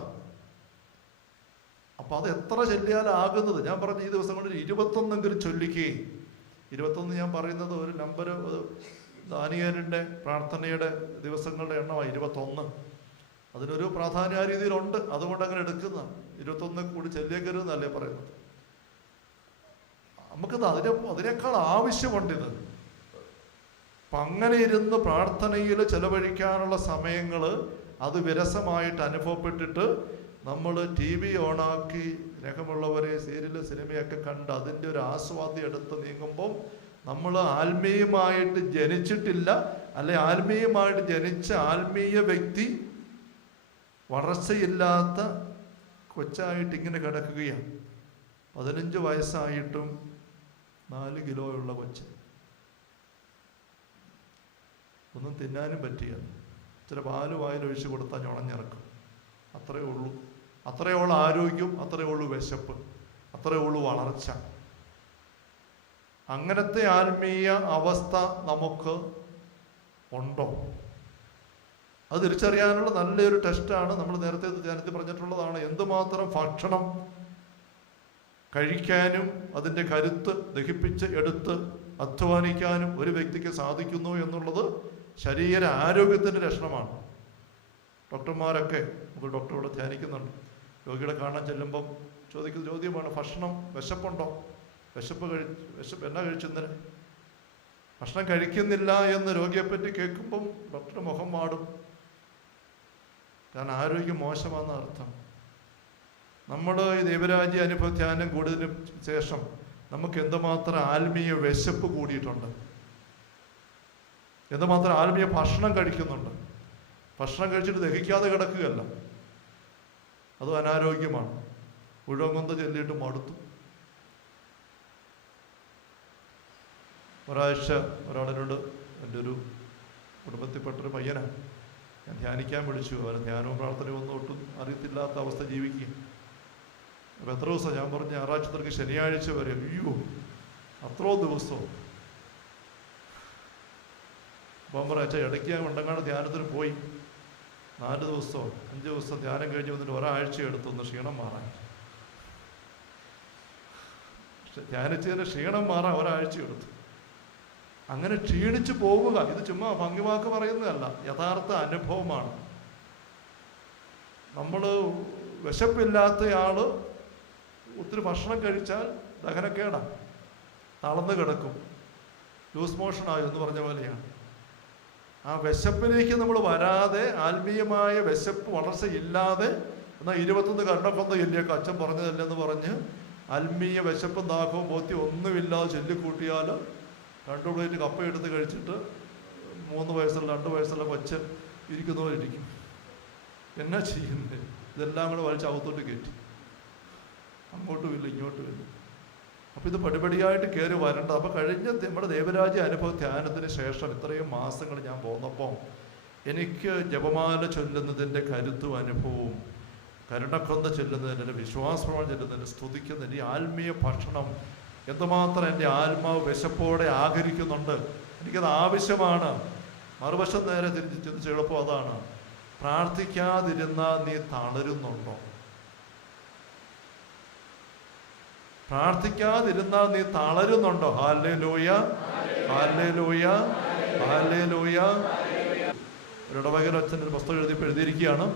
അപ്പൊ അത് എത്ര ചൊല്ലിയാലാകുന്നത്? ഞാൻ പറഞ്ഞ ഈ ദിവസം കൊണ്ട് 21 ചൊല്ലിക്കുകയും 21 ഞാൻ പറയുന്നത് ഒരു നമ്പർ, ദാനിയേലിന്റെ പ്രാർത്ഥനയുടെ ദിവസങ്ങളുടെ എണ്ണമാണ് 21. അതിനൊരു പ്രാധാന്യ രീതിയിലുണ്ട്, അതുകൊണ്ട് അങ്ങനെ എടുക്കുന്ന 21 കൂടി ചൊല്ലിയേക്കരുതെന്നല്ലേ പറയുന്നത്. നമുക്കത് അതിനേക്കാൾ ആവശ്യമുണ്ടിത്. അപ്പം അങ്ങനെ ഇരുന്ന് പ്രാർത്ഥനയിൽ ചെലവഴിക്കാനുള്ള സമയങ്ങൾ അത് വിരസമായിട്ട് അനുഭവപ്പെട്ടിട്ട് നമ്മൾ TV ഓണാക്കി രഹമുള്ളവരെ സീരിയൽ സിനിമയൊക്കെ കണ്ട് അതിൻ്റെ ഒരു ആസ്വാദ്യം എടുത്ത് നീങ്ങുമ്പം നമ്മൾ ആത്മീയമായിട്ട് ജനിച്ചിട്ടില്ല, അല്ലെ ആത്മീയമായിട്ട് ജനിച്ച ആത്മീയ വ്യക്തി വളർച്ചയില്ലാത്ത കൊച്ചായിട്ട് ഇങ്ങനെ കിടക്കുകയാണ്. 15 വയസ്സായിട്ടും 4 കിലോയുള്ള കൊച്ച്. ഒന്നും തിന്നാനും പറ്റിയ ചില പാല് വായിലൊഴിച്ച് കൊടുത്താൽ ഞുണഞ്ഞിറക്കും. അത്രയേ ഉള്ളൂ. അത്രയേ ഉള്ളൂ ആരോഗ്യം, അത്രയേ ഉള്ളൂ വിശപ്പ്, അത്രയേ ഉള്ളൂ വളർച്ച. അങ്ങനത്തെ ആത്മീയ അവസ്ഥ നമുക്ക് ഉണ്ടോ? അത് തിരിച്ചറിയാനുള്ള നല്ലൊരു ടെസ്റ്റാണ്. നമ്മൾ നേരത്തെ ധ്യാനത്തിൽ പറഞ്ഞിട്ടുള്ളതാണ്. എന്തുമാത്രം ഭക്ഷണം കഴിക്കാനും അതിൻ്റെ കരുത്ത് ദഹിപ്പിച്ച് എടുത്ത് അധ്വാനിക്കാനും ഒരു വ്യക്തിക്ക് സാധിക്കുന്നു എന്നുള്ളത് ശരീര ആരോഗ്യത്തിൻ്റെ ലക്ഷണമാണ്. ഡോക്ടർമാരൊക്കെ, നമുക്ക് ഡോക്ടറോട് ധ്യാനിക്കുന്നുണ്ട്, രോഗികളെ കാണാൻ ചെല്ലുമ്പം ചോദിക്കുന്ന ചോദ്യമാണ്, ഭക്ഷണം വിശപ്പുണ്ടോ? വിശപ്പ് എന്നാ കഴിച്ചെന്നേ? ഭക്ഷണം കഴിക്കുന്നില്ല എന്ന് രോഗിയെപ്പറ്റി കേൾക്കുമ്പം ഡോക്ടറുടെ മുഖം മാടും. കാരണം ആരോഗ്യം മോശമാണെന്ന അർത്ഥം. നമ്മൾ ഈ ദൈവരാജ്യ അനുഭവ ധ്യാനം കൂടുതലും ശേഷം നമുക്ക് എന്തുമാത്രം ആത്മീയ വിശപ്പ് കൂടിയിട്ടുണ്ട്, എന്തുമാത്രം ആത്മീയ ഭക്ഷണം കഴിക്കുന്നുണ്ട്. ഭക്ഷണം കഴിച്ചിട്ട് ദഹിക്കാതെ കിടക്കുകയല്ല, അത് അനാരോഗ്യമാണ്. ഉഴങ്ങുന്ന ചൊല്ലിയിട്ട് മടുത്തു. ഒരാഴ്ച ഒരാളിനോട്, എൻ്റെ ഒരു കുടുംബത്തിൽപ്പെട്ടൊരു പയ്യനാണ്, ഞാൻ ധ്യാനിക്കാൻ വിളിച്ചു. അവന് ധ്യാനവും പ്രാർത്ഥനയും ഒന്നും ഒട്ടും അറിയത്തില്ലാത്ത അവസ്ഥ ജീവിക്കുക. അപ്പം എത്ര ദിവസം? ഞാൻ പറഞ്ഞു ഞായറാഴ്ച തുടങ്ങി ശനിയാഴ്ച വരെ. അയ്യോ, അത്രയോ ദിവസവും. അപ്പം പറയാ, ഇടയ്ക്ക് ഞാൻ ഉണ്ടങ്ങാട് ധ്യാനത്തിന് പോയി. 4 ദിവസമോ 5 ദിവസം ധ്യാനം കഴിഞ്ഞ് വന്നിട്ട് ഒരാഴ്ച എടുത്തു ഒന്ന് ക്ഷീണം മാറാൻ. ധ്യാനിച്ചതിന് ക്ഷീണം മാറാൻ ഒരാഴ്ച എടുത്തു. അങ്ങനെ ക്ഷീണിച്ചു പോവുക, ഇത് ചുമ്മാ ഭംഗിവാക്ക് പറയുന്നതല്ല, യഥാർത്ഥ അനുഭവമാണ്. നമ്മൾ വിശപ്പില്ലാത്തയാള് ഒത്തിരി ഭക്ഷണം കഴിച്ചാൽ ദഹനക്കേടാണ്, തളർന്നു കിടക്കും, ലൂസ് മോഷനായി എന്ന് പറഞ്ഞ പോലെയാണ്. ആ വിശപ്പിലേക്ക് നമ്മൾ വരാതെ, ആത്മീയമായ വിശപ്പ് വളർച്ചയില്ലാതെ, എന്നാൽ 21 കരുണക്കൊന്ത ചൊല്ലിയൊക്കെ അച്ഛൻ പറഞ്ഞതല്ലെന്ന് പറഞ്ഞ് ആത്മീയ വിശപ്പും ദാഹവും ബോധ്യം ഒന്നുമില്ലാതെ ചൊല്ലിക്കൂട്ടിയാൽ 2 പ്ലേറ്റ് കപ്പ എടുത്ത് കഴിച്ചിട്ട് 3 വയസ്സുള്ള 2 വയസ്സുള്ള കൊച്ച് ഇരിക്കുന്നവരിരിക്കും. എന്നാ ചെയ്യുന്നത്? ഇതെല്ലാം കൂടെ വലിച്ച് അകത്തോട്ട് കയറ്റി, അങ്ങോട്ടുമില്ല ഇങ്ങോട്ടുമില്ല. അപ്പം ഇത് പടിപടിയായിട്ട് കയറി വരേണ്ട. അപ്പം കഴിഞ്ഞ നമ്മുടെ ദൈവരാജ്യ അനുഭവ ധ്യാനത്തിന് ശേഷം ഇത്രയും മാസങ്ങൾ ഞാൻ പോന്നപ്പോൾ എനിക്ക് ജപമാല ചൊല്ലുന്നതിൻ്റെ കരുത്തും അനുഭവവും, കരുണക്കൊന്ത ചൊല്ലുന്നതിൻ്റെ, വിശ്വാസപ്രമാണം ചൊല്ലുന്നതിൻ്റെ, സ്തുതിക്കുന്നതിൻ്റെ, ഈ ആത്മീയ ഭക്ഷണം എന്തുമാത്രം എൻ്റെ ആത്മാവ് വിശപ്പോടെ ആഗ്രഹിക്കുന്നുണ്ട്. എനിക്കത് ആവശ്യമാണ്. മറുവശം നേരെ ചിന്തിച്ച് എളുപ്പം അതാണ്, പ്രാർത്ഥിക്കാതിരുന്നാൽ നീ തളരുന്നുണ്ടോ? പ്രാർത്ഥിക്കാതിരുന്നാൽ നീ തളരുന്നുണ്ടോ? Hallelujah, hallelujah, hallelujah. ഒരു ഇടവകയിൽ അച്ഛൻ ഒരു പുസ്തകം എഴുതിയിരിക്കുകയാണ്.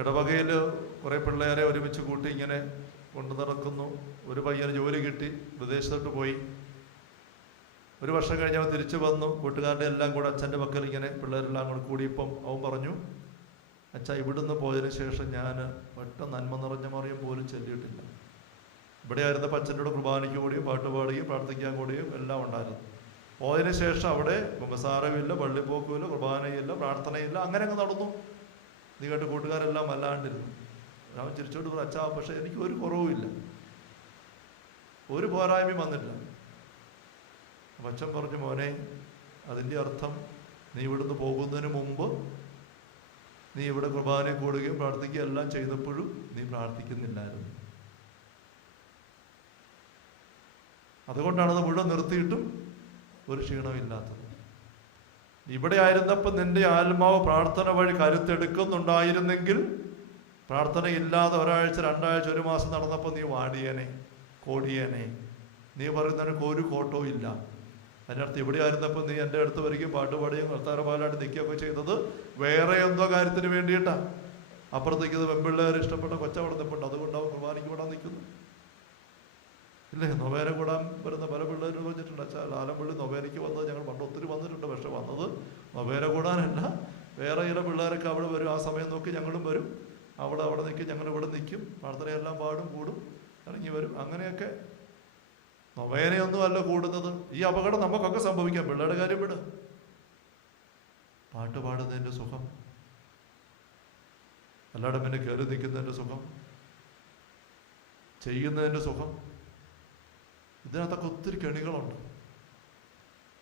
ഇടവകയിൽ കുറേ പിള്ളേരെ ഒരുമിച്ച് കൂട്ടി ഇങ്ങനെ കൊണ്ടു നടക്കുന്നു. ഒരു പയ്യന് ജോലി കിട്ടി, വിദേശത്തോട്ട് പോയി. ഒരു വർഷം കഴിഞ്ഞ് അവൻ തിരിച്ചു വന്നു. കൂട്ടുകാരുടെ എല്ലാം കൂടെ അച്ഛൻ്റെ പക്കൽ ഇങ്ങനെ പിള്ളേരെല്ലാം കൂടെ കൂടിയപ്പം അവൻ പറഞ്ഞു, അച്ഛാ, ഇവിടുന്ന് പോയതിന് ശേഷം ഞാൻ ഒറ്റ നന്മ നിറഞ്ഞ മറിയം പോലും ചൊല്ലിയിട്ടില്ല. ഇവിടെ ആയിരുന്നപ്പോൾ അച്ഛൻ്റെ കൂടെ കുർബാനയ്ക്ക് കൂടിയും പാട്ട് പാടുകയും പ്രാർത്ഥിക്കാൻ കൂടിയും എല്ലാം ഉണ്ടായിരുന്നു. പോയതിന് ശേഷം അവിടെ കുമ്പസാരമില്ല, പള്ളിപ്പോക്കുമില്ല, കുർബാനയില്ല, പ്രാർത്ഥനയില്ല, അങ്ങനെ അങ്ങ് നടന്നു. നീ കേട്ട് കൂട്ടുകാരെല്ലാം വല്ലാണ്ടിരുന്നു. അവൻ ചിരിച്ചോട്ട് പറഞ്ഞു, അച്ഛാ, പക്ഷെ എനിക്ക് ഒരു കുറവുമില്ല, ഒരു പോരായ്മയും വന്നിട്ടില്ല. അപ്പം അച്ഛൻ പറഞ്ഞു, മോനെ, അതിൻ്റെ അർത്ഥം നീ ഇവിടുന്ന് പോകുന്നതിന് മുമ്പ് നീ ഇവിടെ കുർബാന കൂടുകയും പ്രാർത്ഥിക്കുകയും എല്ലാം ചെയ്തപ്പോഴും നീ പ്രാർത്ഥിക്കുന്നില്ലായിരുന്നു. അതുകൊണ്ടാണത് മുഴുവൻ നിർത്തിയിട്ടും ഒരു ക്ഷീണമില്ലാത്തത്. ഇവിടെ ആയിരുന്നപ്പോൾ നിന്റെ ആത്മാവ് പ്രാർത്ഥന വഴി കരുത്തെടുക്കുന്നുണ്ടായിരുന്നെങ്കിൽ പ്രാർത്ഥനയില്ലാതെ ഒരാഴ്ച, രണ്ടാഴ്ച, ഒരു മാസം നടന്നപ്പോൾ നീ വാടിയേനെ, കോടിയേനെ. നീ പറയുന്നതിനൊക്കെ ഒരു കോട്ടവും ഇല്ല. അതിനർത്ഥം ഇവിടെ ആയിരുന്നപ്പോൾ നീ എൻ്റെ അടുത്ത് വരികയും പാട്ടുപാടുകയും കർത്താരപാലായിട്ട് നിൽക്കുകയൊക്കെ ചെയ്തത് വേറെ എന്തോ കാര്യത്തിന് വേണ്ടിയിട്ടാണ്. അപ്പുറത്തേക്കത് പെൺപിള്ളേർ ഇഷ്ടപ്പെട്ട കൊച്ചവിടെ നിൽപ്പുണ്ട്, അതുകൊണ്ടാവും കുർബാനയ്ക്ക് വിടാൻ നിൽക്കുന്നു. ഇല്ലേ, നൊവേന കൂടാൻ വരുന്ന പല പിള്ളേരും പറഞ്ഞിട്ടുണ്ട്, അച്ഛാ, ലാലമ്പള്ളി നൊവേനയ്ക്ക് വന്നത് ഞങ്ങൾ പണ്ട് ഒത്തിരി വന്നിട്ടുണ്ട്, പക്ഷെ വന്നത് നൊവേന കൂടാനല്ല, വേറെ ചില പിള്ളേരൊക്കെ അവിടെ വരും, ആ സമയം നോക്കി ഞങ്ങളും വരും, അവിടെ നിൽക്കും, ഞങ്ങൾ ഇവിടെ നിൽക്കും, പ്രാർത്ഥനയെല്ലാം പാടും, കൂടും, ഇറങ്ങി വരും. അങ്ങനെയൊക്കെ നൊവേനയൊന്നും അല്ല കൂടുന്നത്. ഈ അപകടം നമുക്കൊക്കെ സംഭവിക്കാം. പിള്ളേരുടെ കാര്യം വിട്. പാട്ട് പാടുന്നതിൻ്റെ സുഖം, അല്ലാതെ പിന്നെ കയറി നിൽക്കുന്നതിൻ്റെ സുഖം, ചെയ്യുന്നതിൻ്റെ സുഖം, ഇതിനകത്തൊക്കെ ഒത്തിരി കെണികളുണ്ട്,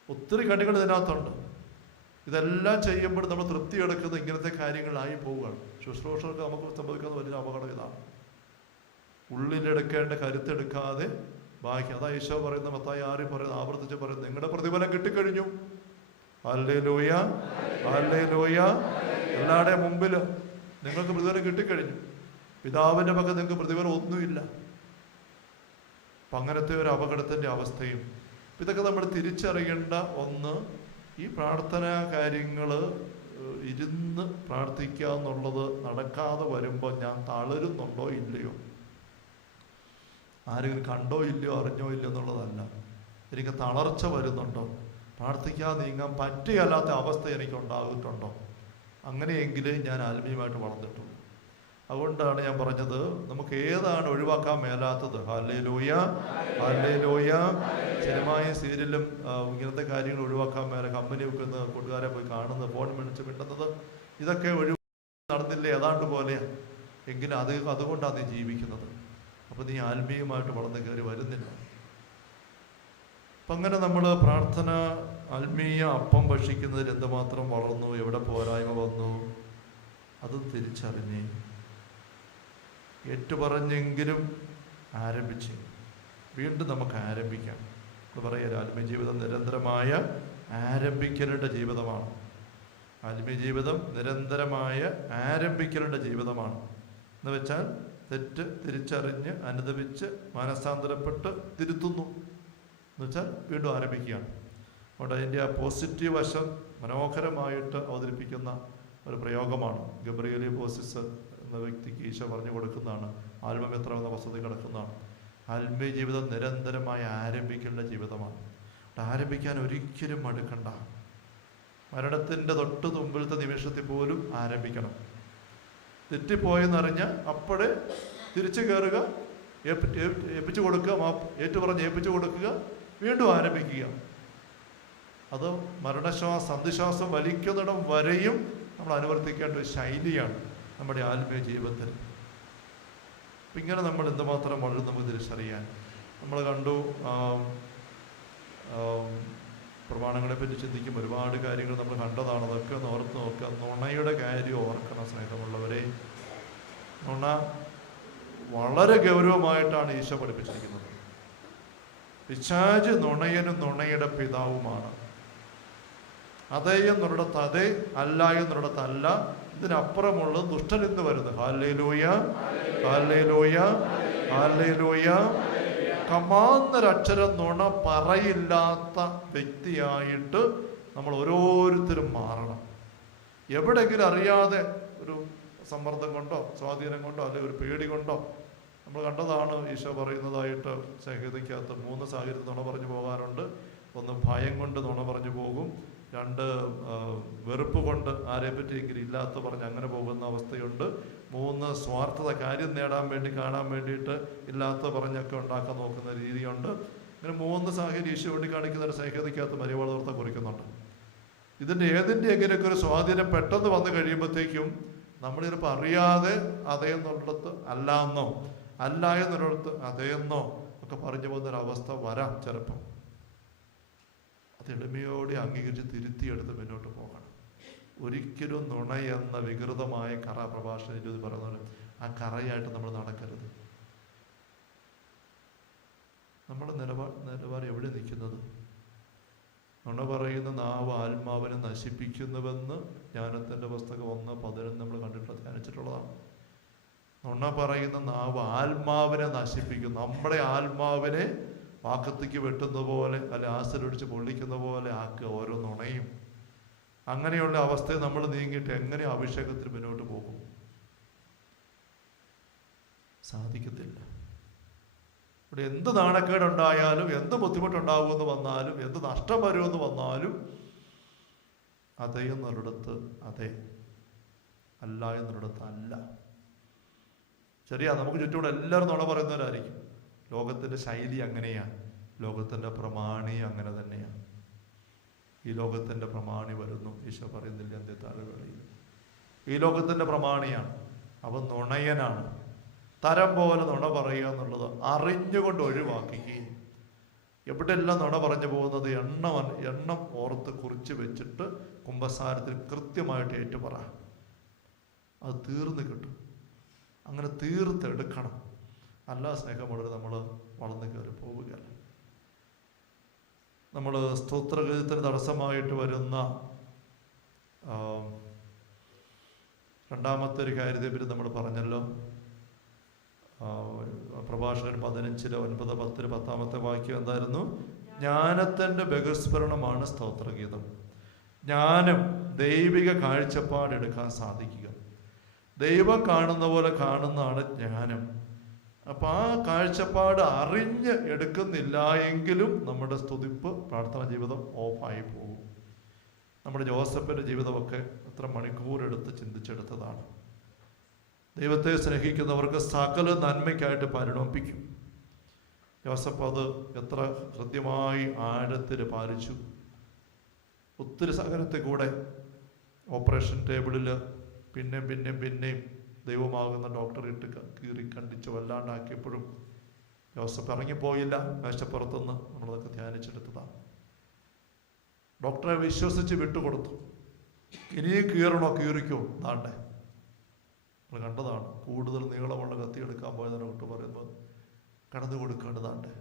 ഒത്തിരി കെണികൾ ഇതിനകത്തുണ്ട്. ഇതെല്ലാം ചെയ്യുമ്പോൾ നമ്മൾ തൃപ്തി എടുക്കുന്ന ഇങ്ങനത്തെ കാര്യങ്ങളായി പോവുകയാണ്. ശുശ്രൂഷകർക്ക് നമുക്ക് സംഭവിക്കുന്ന വലിയ അപകടം ഇതാണ്. ഉള്ളിലെടുക്കേണ്ട കരുത്തെടുക്കാതെ ബാക്കി. അതാ ഈശോ പറയുന്ന മത്തായി 6 പറയുന്നത്, ആവർത്തിച്ച് പറയുന്നത്, നിങ്ങളുടെ പ്രതിഫലം കിട്ടിക്കഴിഞ്ഞു. Hallelujah, hallelujah. എല്ലാവരുടെയും മുമ്പിൽ നിങ്ങൾക്ക് പ്രതിഫലം കിട്ടിക്കഴിഞ്ഞു. പിതാവിൻ്റെ പക്കൽ നിങ്ങൾക്ക് പ്രതിഫലം ഒന്നുമില്ല. അപ്പം അങ്ങനത്തെ ഒരു അപകടത്തിൻ്റെ അവസ്ഥയും. ഇതൊക്കെ നമ്മൾ തിരിച്ചറിയേണ്ട ഒന്ന്. ഈ പ്രാർത്ഥനാ കാര്യങ്ങൾ ഇരുന്ന് പ്രാർത്ഥിക്കുക എന്നുള്ളത് നടക്കാതെ വരുമ്പോൾ ഞാൻ തളരുന്നുണ്ടോ ഇല്ലയോ, ആരെങ്കിലും കണ്ടോ ഇല്ലയോ അറിഞ്ഞോ ഇല്ലയോ എന്നുള്ളതല്ല, എനിക്ക് തളർച്ച വരുന്നുണ്ടോ, പ്രാർത്ഥിക്കാതെ നീങ്ങാൻ പറ്റുകയല്ലാത്ത അവസ്ഥ എനിക്ക് ഉണ്ടാകിയിട്ടുണ്ടോ, അങ്ങനെയെങ്കിലേ ഞാൻ ആത്മീയമായിട്ട് വളർന്നിട്ടുള്ളൂ. അതുകൊണ്ടാണ് ഞാൻ പറഞ്ഞത്, നമുക്ക് ഏതാണ് ഒഴിവാക്കാൻ മേലാത്തത്. Hallelujah, hallelujah. സിനിമയും സീരിയലും ഇങ്ങനത്തെ കാര്യങ്ങൾ ഒഴിവാക്കാൻ മേലെ, കമ്പനി വെക്കുന്നത്, കൂട്ടുകാരെ പോയി കാണുന്നത്, ഫോൺ വിളിച്ച് മിണ്ടുന്നത്, ഇതൊക്കെ നടന്നില്ലേ ഏതാണ്ട് പോലെയാണ്. എങ്കിലും അതുകൊണ്ടാണ് നീ ജീവിക്കുന്നത്. അപ്പം നീ ആത്മീയമായിട്ട് വളർന്ന് കയറി വരുന്നില്ല. അപ്പം അങ്ങനെ നമ്മൾ പ്രാർത്ഥന, ആത്മീയ അപ്പം ഭക്ഷിക്കുന്നതിൽ എന്തുമാത്രം വളർന്നു, എവിടെ പോരായ്മ വന്നു, അത് തിരിച്ചറിഞ്ഞ് ഏറ്റുപറഞ്ഞെങ്കിലും ആരംഭിച്ച് വീണ്ടും നമുക്ക് ആരംഭിക്കാം. പറയുക, ആത്മീയ ജീവിതം നിരന്തരമായ ആരംഭിക്കലിൻ്റെ ജീവിതമാണ്. ആത്മീയ ജീവിതം നിരന്തരമായ ആരംഭിക്കലിൻ്റെ ജീവിതമാണ്. എന്ന് വെച്ചാൽ തെറ്റ് തിരിച്ചറിഞ്ഞ് അനുദപിച്ച് മനസ്സാന്തരപ്പെട്ട് തിരുത്തുന്നു എന്ന് വെച്ചാൽ വീണ്ടും ആരംഭിക്കുകയാണ്. അതുകൊണ്ട് അതിൻ്റെ ആ പോസിറ്റീവ് വശം മനോഹരമായിട്ട് അവതരിപ്പിക്കുന്ന ഒരു പ്രയോഗമാണ്. ഗബ്രിയേലിയോസിസ് എന്ന വ്യക്തിക്ക് ഈശോ പറഞ്ഞു കൊടുക്കുന്നതാണ്. ആത്മമിത്രം എന്ന വസ്തുത കിടക്കുന്നതാണ്. ആത്മീയ ജീവിതം നിരന്തരമായി ആരംഭിക്കേണ്ട ജീവിതമാണ്. ആരംഭിക്കാൻ ഒരിക്കലും മടുക്കണ്ട. മരണത്തിൻ്റെ തൊട്ട് മുമ്പിലത്തെ നിമിഷത്തിൽ പോലും ആരംഭിക്കണം. തെറ്റിപ്പോയെന്നറിഞ്ഞ് അപ്പോഴേ തിരിച്ചു കയറുക, ഏൽപ്പിച്ചു കൊടുക്കുക, ഏറ്റുപറഞ്ഞ് ഏൽപ്പിച്ചു കൊടുക്കുക, വീണ്ടും ആരംഭിക്കുക. അത് അന്ത്യശ്വാസം വലിക്കുന്നിടം വരെയും നമ്മൾ അനുവർത്തിക്കേണ്ട ഒരു ശൈലിയാണ് നമ്മുടെ ആത്മീയ ജീവിതത്തിൽ. അപ്പം ഇങ്ങനെ നമ്മൾ എന്തുമാത്രം വളരും നമുക്ക് തിരിച്ചറിയാൻ. നമ്മൾ കണ്ടു പ്രമാണങ്ങളെപ്പറ്റി ചിന്തിക്കും, ഒരുപാട് കാര്യങ്ങൾ നമ്മൾ കണ്ടതാണ്. അതൊക്കെ ഒന്ന് ഓർത്ത് നോക്കുക. നുണയുടെ കാര്യം ഓർക്കണം സ്നേഹമുള്ളവരെ. നുണ വളരെ ഗൗരവമായിട്ടാണ് ഈശോ പഠിപ്പിച്ചിരിക്കുന്നത്. പിശാച് നുണയനും നുണയുടെ പിതാവുമാണ്. അതേ എന്നിടത്ത് അതേ, അല്ല എന്നിടത്ത് അല്ല, ഇതിനപ്പുറമുള്ളത് ദുഷ്ടനിൽ നിന്ന് വരുന്നത്. Hallelujah, hallelujah, hallelujah. കമാന്നൊരക്ഷരം നുണ പറയില്ലാത്ത വ്യക്തിയായിട്ട് നമ്മൾ ഓരോരുത്തരും മാറണം. എവിടെയെങ്കിലും അറിയാതെ ഒരു സമ്മർദ്ദം കൊണ്ടോ സ്വാധീനം കൊണ്ടോ അല്ലെങ്കിൽ ഒരു പേടി കൊണ്ടോ നമ്മൾ കണ്ടതാണ് ഈശോ പറയുന്നതായിട്ട് സംഹിതയ്ക്കകത്ത് 3 സാഹചര്യത്തിൽ നുണ പറഞ്ഞു പോകാറുണ്ട്. ഒന്ന് ഭയം കൊണ്ട് നുണ പറഞ്ഞു പോകും, 2 വെറുപ്പ് കൊണ്ട് ആരെപ്പറ്റിയെങ്കിലും ഇല്ലാത്ത പറഞ്ഞ് അങ്ങനെ പോകുന്ന അവസ്ഥയുണ്ട്, 3 സ്വാർത്ഥത, കാര്യം നേടാൻ വേണ്ടി കാണാൻ വേണ്ടിയിട്ട് ഇല്ലാത്ത പറഞ്ഞൊക്കെ ഉണ്ടാക്കാൻ നോക്കുന്ന രീതിയുണ്ട്. ഇങ്ങനെ 3 സാഹചര്യം ഈശോ വേണ്ടി കാണിക്കുന്ന ഒരു സംഹിതയ്ക്കകത്ത് മര്യാദാർത്ഥം കുറിക്കുന്നുണ്ട്. ഇതിൻ്റെ ഏതിൻ്റെ എങ്ങനെയൊക്കെ ഒരു സ്വാധീനം പെട്ടെന്ന് വന്നു കഴിയുമ്പോഴത്തേക്കും നമ്മൾ ചിലപ്പോൾ അറിയാതെ അതേന്നുള്ളിടത്ത് അല്ലാന്നോ അല്ല എന്നുള്ളിടത്ത് അതേന്നോ ഒക്കെ പറഞ്ഞു പോകുന്നൊരവസ്ഥ വരാം ചിലപ്പം. അത് എളിമയോടെ അംഗീകരിച്ച് തിരുത്തിയെടുത്ത് മുന്നോട്ട് പോകണം. ഒരിക്കലും നുണയെന്ന വികൃതമായ കറ, പ്രഭാഷണ രീതി പറയുന്ന പോലെ ആ കറയായിട്ട് നമ്മൾ നടക്കരുത്. നമ്മുടെ നിലപാട് എവിടെ നിൽക്കുന്നത്? നുണ പറയുന്ന നാവ് ആത്മാവിനെ നശിപ്പിക്കുന്നുവെന്ന് ജ്ഞാനത്തിൻ്റെ പുസ്തകം 1:11 നമ്മൾ ധ്യാനിച്ചിട്ടുള്ളതാണ്. നുണ പറയുന്ന നാവ് ആത്മാവിനെ നശിപ്പിക്കും. നമ്മുടെ ആത്മാവിനെ വാക്കത്തേക്ക് വെട്ടുന്ന പോലെ അല്ലെ ആസിഡൊടിച്ച് പൊള്ളിക്കുന്ന പോലെ ആക്കുക ഓരോ നുണയും. അങ്ങനെയുള്ള അവസ്ഥയെ നമ്മൾ നീങ്ങിയിട്ട് എങ്ങനെ അഭിഷേകത്തിന് മുന്നോട്ട് പോകും? സാധിക്കത്തില്ല. ഇവിടെ എന്ത് നാണക്കേടുണ്ടായാലും, എന്ത് ബുദ്ധിമുട്ടുണ്ടാകുമെന്ന് വന്നാലും, എന്ത് നഷ്ടം വരുമെന്ന് വന്നാലും അതേ എന്നുള്ളിടത്ത് അതെ, അല്ല എന്നുള്ളിടത്ത് അല്ല. ശരിയാ, നമുക്ക് ചുറ്റൂടെ എല്ലാവരും നുണ പറയുന്നവരായിരിക്കും. ലോകത്തിൻ്റെ ശൈലി അങ്ങനെയാണ്, ലോകത്തിൻ്റെ പ്രമാണി അങ്ങനെ തന്നെയാണ്. ഈ ലോകത്തിൻ്റെ പ്രമാണി വരുന്നു, ഈശോ പറയുന്നില്ല എൻ്റെ താഴെകളിൽ. ഈ ലോകത്തിൻ്റെ പ്രമാണിയാണ്, അവൻ നുണയനാണ്. തരം പോലെ നുണ പറയുക എന്നുള്ളത് അറിഞ്ഞുകൊണ്ട് ഒഴിവാക്കുകയും, എവിടെയെല്ലാം നുണ പറഞ്ഞു പോകുന്നത് എണ്ണം ഓർത്ത് കുറിച്ച് വെച്ചിട്ട് കുമ്പസാരത്തിൽ കൃത്യമായിട്ട് ഏറ്റുപറ, അത് തീർന്ന് കിട്ടും. അങ്ങനെ തീർത്തെടുക്കണം. അല്ല സ്നേഹമുള്ളവർ, നമ്മൾ വളർന്നു കയറി പോവുകയല്ല. നമ്മൾ സ്തോത്രഗീതത്തിന് തടസ്സമായിട്ട് വരുന്ന രണ്ടാമത്തെ ഒരു കാര്യത്തെപ്പറ്റി നമ്മൾ പറഞ്ഞല്ലോ. പ്രഭാഷകൻ 15 9, 10, 10ാമത്തെ വാക്യം എന്തായിരുന്നു? ജ്ഞാനത്തിൻ്റെ ബഹിസ്ഫുരണമാണ് സ്തോത്രഗീതം. ജ്ഞാനം, ദൈവിക കാഴ്ചപ്പാടെടുക്കാൻ സാധിക്കുക. ദൈവം കാണുന്ന പോലെ കാണുന്നതാണ് ജ്ഞാനം. അപ്പം ആ കാഴ്ചപ്പാട് അറിഞ്ഞ് എടുക്കുന്നില്ല എങ്കിലും നമ്മുടെ സ്തുതിപ്പ്, പ്രാർത്ഥന ജീവിതം ഓഫായി പോകും. നമ്മുടെ ജോസഫിൻ്റെ ജീവിതമൊക്കെ എത്ര മണിക്കൂറെടുത്ത് ചിന്തിച്ചെടുത്തതാണ്. ദൈവത്തെ സ്നേഹിക്കുന്നവർക്ക് സകല നന്മയ്ക്കായിട്ട് പരിണമിപ്പിക്കും. ജോസഫ് അത് എത്ര ഹൃദ്യമായി ആഴത്തിൽ പാലിച്ചു. ഒത്തിരി സഹനത്തിൽ കൂടെ ഓപ്പറേഷൻ ടേബിളിൽ പിന്നെയും ദൈവമാകുന്ന ഡോക്ടർ ഇട്ട് കീറി കണ്ടിച്ച് വല്ലാണ്ടാക്കിയപ്പോഴും ജോസഫ് ഇറങ്ങിപ്പോയില്ല. മേശപ്പുറത്തുനിന്ന് നമ്മളതൊക്കെ ധ്യാനിച്ചെടുത്തതാണ്. ഡോക്ടറെ വിശ്വസിച്ച് വിട്ടുകൊടുത്തു. ഇനിയും കീറണോ? കീറിക്കോ, താണ്ടേ. നമ്മൾ കണ്ടതാണ്. കൂടുതൽ നീളമുള്ള കത്തി എടുക്കാൻ പോയതാണ് ഡോക്ടർ പറയുമ്പോൾ കടന്നു കൊടുക്കേണ്ടതാണ്ടേ,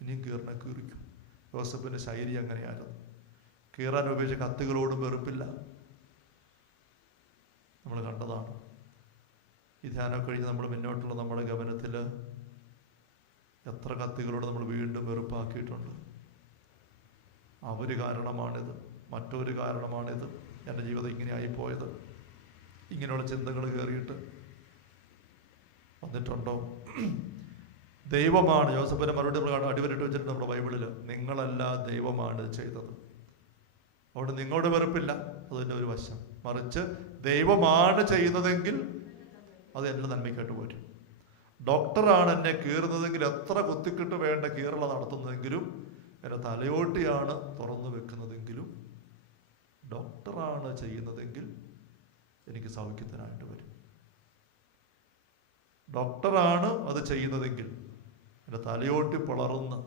ഇനിയും കീറണ കീറിക്കും. ജോസഫിൻ്റെ ശൈലി അങ്ങനെയായിരുന്നു. കീറാൻ ഉപയോഗിച്ച കത്തികളോടും വെറുപ്പില്ല. നമ്മൾ കണ്ടതാണ്. ഈ ധ്യാനം കഴിഞ്ഞ് നമ്മൾ മുന്നോട്ടുള്ള നമ്മുടെ ഗമനത്തിൽ എത്ര കത്തികളോട് നമ്മൾ വീണ്ടും വെറുപ്പാക്കിയിട്ടുണ്ട്. അവർ കാരണമാണിത്, മറ്റൊരു കാരണമാണിത്, എൻ്റെ ജീവിതം ഇങ്ങനെയായിപ്പോയത്, ഇങ്ങനെയുള്ള ചിന്തകൾ കയറിയിട്ട് വന്നിട്ടുണ്ടോ? ദൈവമാണ്. ജോസഫിൻ്റെ മറുപടി നമ്മൾ അടിവരിട്ട് വെച്ചിട്ട് നമ്മുടെ ബൈബിളിൽ, നിങ്ങളല്ല ദൈവമാണ് ചെയ്തത്. അവിടെ നിങ്ങളുടെ വെറുപ്പില്ല, അതിൻ്റെ ഒരു വശം. മറിച്ച് ദൈവമാണ് ചെയ്യുന്നതെങ്കിൽ അത് എൻ്റെ നന്മയ്ക്കായിട്ട് പോരും. ഡോക്ടറാണ് എന്നെ കീറുന്നതെങ്കിൽ, എത്ര കുത്തിക്കിട്ട് വേണ്ട കീറല നടത്തുന്നതെങ്കിലും, എൻ്റെ തലയോട്ടിയാണ് തുറന്നു വെക്കുന്നതെങ്കിലും, ഡോക്ടറാണ് ചെയ്യുന്നതെങ്കിൽ എനിക്ക് സൗഖ്യത്തിനായിട്ട് വരും. ഡോക്ടറാണ് അത് ചെയ്യുന്നതെങ്കിൽ എൻ്റെ തലയോട്ടി പിളർന്ന്,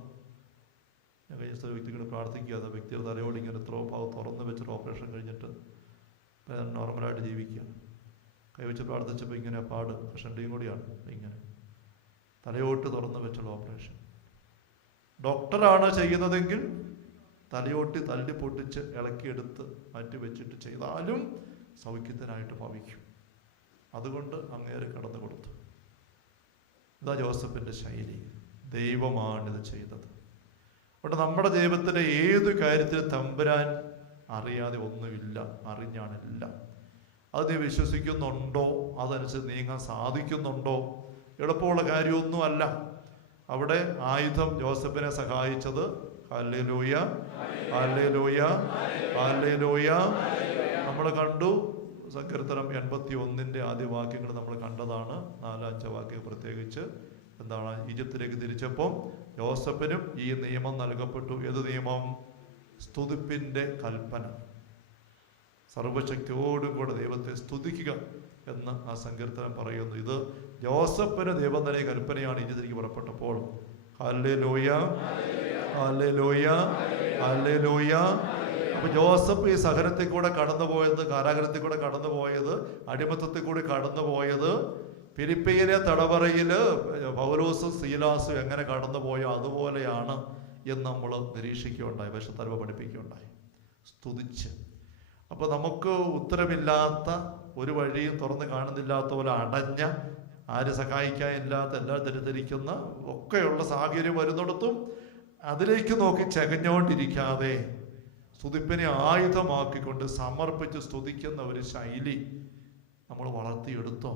ഞാൻ കഴിഞ്ഞ വ്യക്തികൾ പ്രാർത്ഥിക്കുക, അത് വ്യക്തിയുടെ തലയോടി ഇങ്ങനെ എത്രയോ ഭാഗം തുറന്ന് വെച്ചിട്ട് ഓപ്പറേഷൻ കഴിഞ്ഞിട്ട് നോർമലായിട്ട് ജീവിക്കുക. കൈവച്ച് പ്രാർത്ഥിച്ചപ്പോൾ ഇങ്ങനെ പാട് പേഷ്യൻ്റെയും കൂടിയാണ് ഇങ്ങനെ തലയോട്ട് തുറന്ന് വെച്ചുള്ള ഓപ്പറേഷൻ. ഡോക്ടറാണ് ചെയ്യുന്നതെങ്കിൽ തലയോട്ടി തല്ലി പൊട്ടിച്ച് ഇളക്കിയെടുത്ത് മാറ്റി വെച്ചിട്ട് ചെയ്താലും സൗഖ്യത്തിനായിട്ട് ഭവിക്കും. അതുകൊണ്ട് അങ്ങേര് കടന്നു കൊടുത്തു. ഇതാ ജോസഫിൻ്റെ ശൈലി. ദൈവമാണിത് ചെയ്തത്. അതുകൊണ്ട് നമ്മുടെ ജീവിതത്തിലെ ഏത് കാര്യത്തിൽ തമ്പുരാൻ അറിയാതെ ഒന്നുമില്ല, അറിഞ്ഞാണെല്ലാം. അത് നീ വിശ്വസിക്കുന്നുണ്ടോ? അതനുസരിച്ച് നീങ്ങാൻ സാധിക്കുന്നുണ്ടോ? എളുപ്പമുള്ള കാര്യമൊന്നുമല്ല. അവിടെ ആയുധം ജോസഫിനെ സഹായിച്ചത്. Hallelujah, hallelujah, hallelujah. നമ്മൾ കണ്ടു സങ്കീർത്തനം 81 ആദ്യ വാക്യങ്ങൾ നമ്മൾ കണ്ടതാണ്. 4-5 വാക്യം പ്രത്യേകിച്ച് എന്താണ്? ഈജിപ്തിലേക്ക് തിരിച്ചപ്പോൾ യോസഫിനും ഈ നിയമം നൽകപ്പെട്ടു. ഏത് നിയമം? സ്തുതിപ്പിൻ്റെ കൽപ്പന. സർവശക്തിയോടും കൂടെ ദൈവത്തെ സ്തുതിക്കുക എന്ന് ആ സങ്കീർത്തനം പറയുന്നു. ഇത് ജോസഫിന് ദൈവം തന്നെ കൽപ്പനയാണ് ഈജിപ്തിലേക്ക് പുറപ്പെട്ടപ്പോൾ. Hallelujah, hallelujah, hallelujah. അപ്പൊ ജോസഫ് ഈ സഹനത്തിൽ കൂടെ കടന്നുപോയത്, കാരാഗ്രഹത്തിൽ കൂടെ കടന്നുപോയത്, അടിമത്തത്തിൽ കൂടി കടന്നുപോയത്, ഫിലിപ്പിയിലെ തടവറയില് പൗലോസും സീലാസും എങ്ങനെ കടന്നുപോയോ അതുപോലെയാണ് എന്ന് നമ്മൾ നിരീക്ഷിക്കുകയുണ്ടായി, വേഷത്തലവ പഠിപ്പിക്കുകയുണ്ടായി. സ്തുതിച്ച്. അപ്പൊ നമുക്ക് ഉത്തരമില്ലാത്ത, ഒരു വഴിയും തുറന്ന് കാണുന്നില്ലാത്ത പോലെ അടഞ്ഞ, ആര് സഹായിക്കാനില്ലാത്ത, എല്ലാം തെറ്റിദ്ധരിക്കുന്ന ഒക്കെയുള്ള സാഹചര്യം വരുന്നിടത്തും അതിലേക്ക് നോക്കി ചകഞ്ഞോണ്ടിരിക്കാതെ സ്തുതിപ്പിനെ ആയുധമാക്കിക്കൊണ്ട് സമർപ്പിച്ച് സ്തുതിക്കുന്ന ഒരു ശൈലി നമ്മൾ വളർത്തിയെടുത്തോ?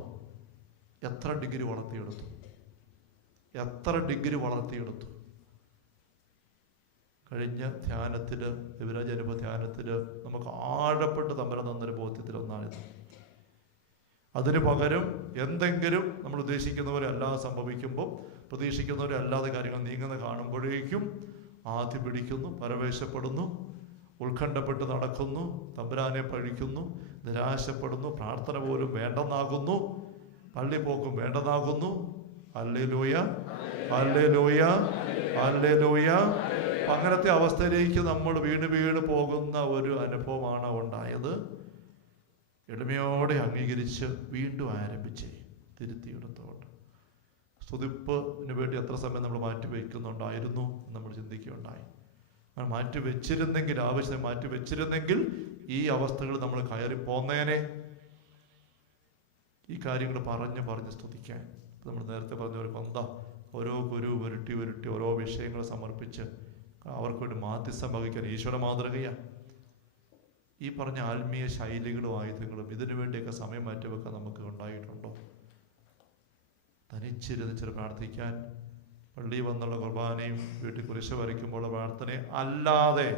എത്ര ഡിഗ്രി വളർത്തിയെടുത്തു? എത്ര ഡിഗ്രി വളർത്തിയെടുത്തു? കഴിഞ്ഞ ധ്യാനത്തില്, വിവരാജനുഭവ ധ്യാനത്തില് നമുക്ക് ആഴപ്പെട്ട് തമ്പരം തന്നൊരു ബോധ്യത്തിലൊന്നാണിത്. അതിന് പകരം എന്തെങ്കിലും നമ്മൾ ഉദ്ദേശിക്കുന്നവരെ അല്ലാതെ സംഭവിക്കുമ്പോൾ, പ്രതീക്ഷിക്കുന്നവരെ അല്ലാതെ കാര്യങ്ങൾ നീങ്ങുന്ന കാണുമ്പോഴേക്കും ആദ്യം പിടിക്കുന്നു, പരവേശപ്പെടുന്നു, ഉത്കണ്ഠപ്പെട്ട് നടക്കുന്നു, തമ്പുരാനെ പഴിക്കുന്നു, നിരാശപ്പെടുന്നു, പ്രാർത്ഥന പോലും വേണ്ടെന്നാകുന്നു, പള്ളിപ്പോക്കും വേണ്ടെന്നാകുന്നു. Hallelujah, hallelujah, hallelujah. അങ്ങനത്തെ അവസ്ഥയിലേക്ക് നമ്മൾ വീണ് പോകുന്ന ഒരു അനുഭവമാണ് ഉണ്ടായത്. എളിമയോടെ അംഗീകരിച്ച് വീണ്ടും ആരംഭിച്ച് തിരുത്തിയെടുത്തോണ്ട് സ്തുതിപ്പിന് വേണ്ടി എത്ര സമയം നമ്മൾ മാറ്റിവെക്കുന്നുണ്ടായിരുന്നു നമ്മൾ ചിന്തിക്കുകയുണ്ടായി. അങ്ങനെ മാറ്റിവെച്ചിരുന്നെങ്കിൽ, ആവശ്യം മാറ്റിവെച്ചിരുന്നെങ്കിൽ ഈ അവസ്ഥകൾ നമ്മൾ കയറി പോന്നേനെ. ഈ കാര്യങ്ങൾ പറഞ്ഞ് സ്തുതിക്കാൻ നമ്മൾ നേരത്തെ പറഞ്ഞവർക്ക് എന്താ, ഓരോ ഗുരു ഉരുട്ടി ഓരോ വിഷയങ്ങൾ സമർപ്പിച്ച് അവർക്ക് വേണ്ടി മാധ്യസ്ഥം വഹിക്കാൻ ഈശ്വര മാതൃകയാണ്. ഈ പറഞ്ഞ ആത്മീയ ശൈലികളും ആയുധങ്ങളും ഇതിനു വേണ്ടിയൊക്കെ സമയം മാറ്റിവെക്കാൻ നമുക്ക് ഉണ്ടായിട്ടുണ്ടോ? തനിച്ചിരുന്ന് പ്രാർത്ഥിക്കാൻ, പള്ളി വന്നുള്ള കുർബാനയും വീട്ടിൽ കുരിശ് വരയ്ക്കുമ്പോൾ പ്രാർത്ഥന അല്ലാതെ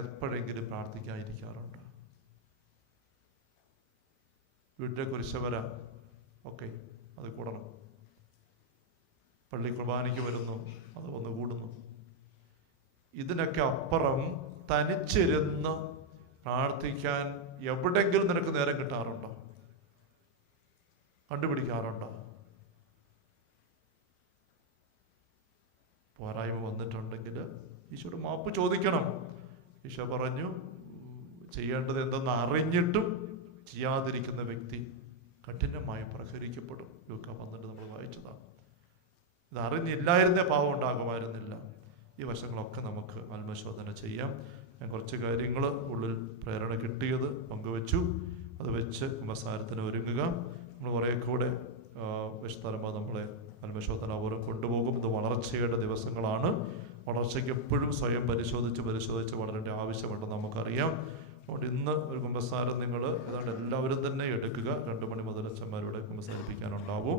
എപ്പോഴെങ്കിലും പ്രാർത്ഥിക്കാതിരിക്കാറുണ്ട്? വീട്ടിലെ കുരിശവര ഓക്കെ, അത് കൂടണം. പള്ളി കുർബാനയ്ക്ക് വരുന്നു, അത് ഒന്ന് കൂടുന്നു. ഇതിനൊക്കെ അപ്പുറം തനിച്ചിരുന്ന് പ്രാർത്ഥിക്കാൻ എവിടെങ്കിലും നിനക്ക് നേരം കിട്ടാറുണ്ടോ? കണ്ടുപിടിക്കാറുണ്ടോ? പോരായ്മ വന്നിട്ടുണ്ടെങ്കിൽ ഈശോയോട് മാപ്പ് ചോദിക്കണം. ഈശോ പറഞ്ഞു, ചെയ്യേണ്ടത് എന്തെന്ന് അറിഞ്ഞിട്ടും ചെയ്യാതിരിക്കുന്ന വ്യക്തി കഠിനമായി പ്രഹരിക്കപ്പെടും. ലൂക്ക 12 നമ്മൾ വായിച്ചതാണ്. ഇത് അറിഞ്ഞില്ലായിരുന്നേ പാവം ഉണ്ടാകുമായിരുന്നില്ല. ഈ വശങ്ങളൊക്കെ നമുക്ക് ആത്മശോധന ചെയ്യാം. ഞാൻ കുറച്ച് കാര്യങ്ങൾ ഉള്ളിൽ പ്രേരണ കിട്ടിയത് പങ്കുവെച്ചു. അത് വെച്ച് കുമ്പസാരത്തിന് ഒരുങ്ങുക. നമ്മൾ കുറേ കൂടെ വിശുദ്ധരമ്പ നമ്മളെ ആത്മശോധന ഓരോ കൊണ്ടുപോകും. ഇത് വളർച്ചയുടെ ദിവസങ്ങളാണ്. വളർച്ചയ്ക്ക് എപ്പോഴും സ്വയം പരിശോധിച്ച് വളരേണ്ട ആവശ്യമുണ്ടെന്ന് നമുക്കറിയാം. അതുകൊണ്ട് ഇന്ന് ഒരു കുമ്പസാരം നിങ്ങൾ ഏതാണ്ട് എല്ലാവരും തന്നെ എടുക്കുക. 2 മണി മുതൽ അച്ഛന്മാരോടെ കുമ്പസാരിപ്പിക്കാനുണ്ടാവും.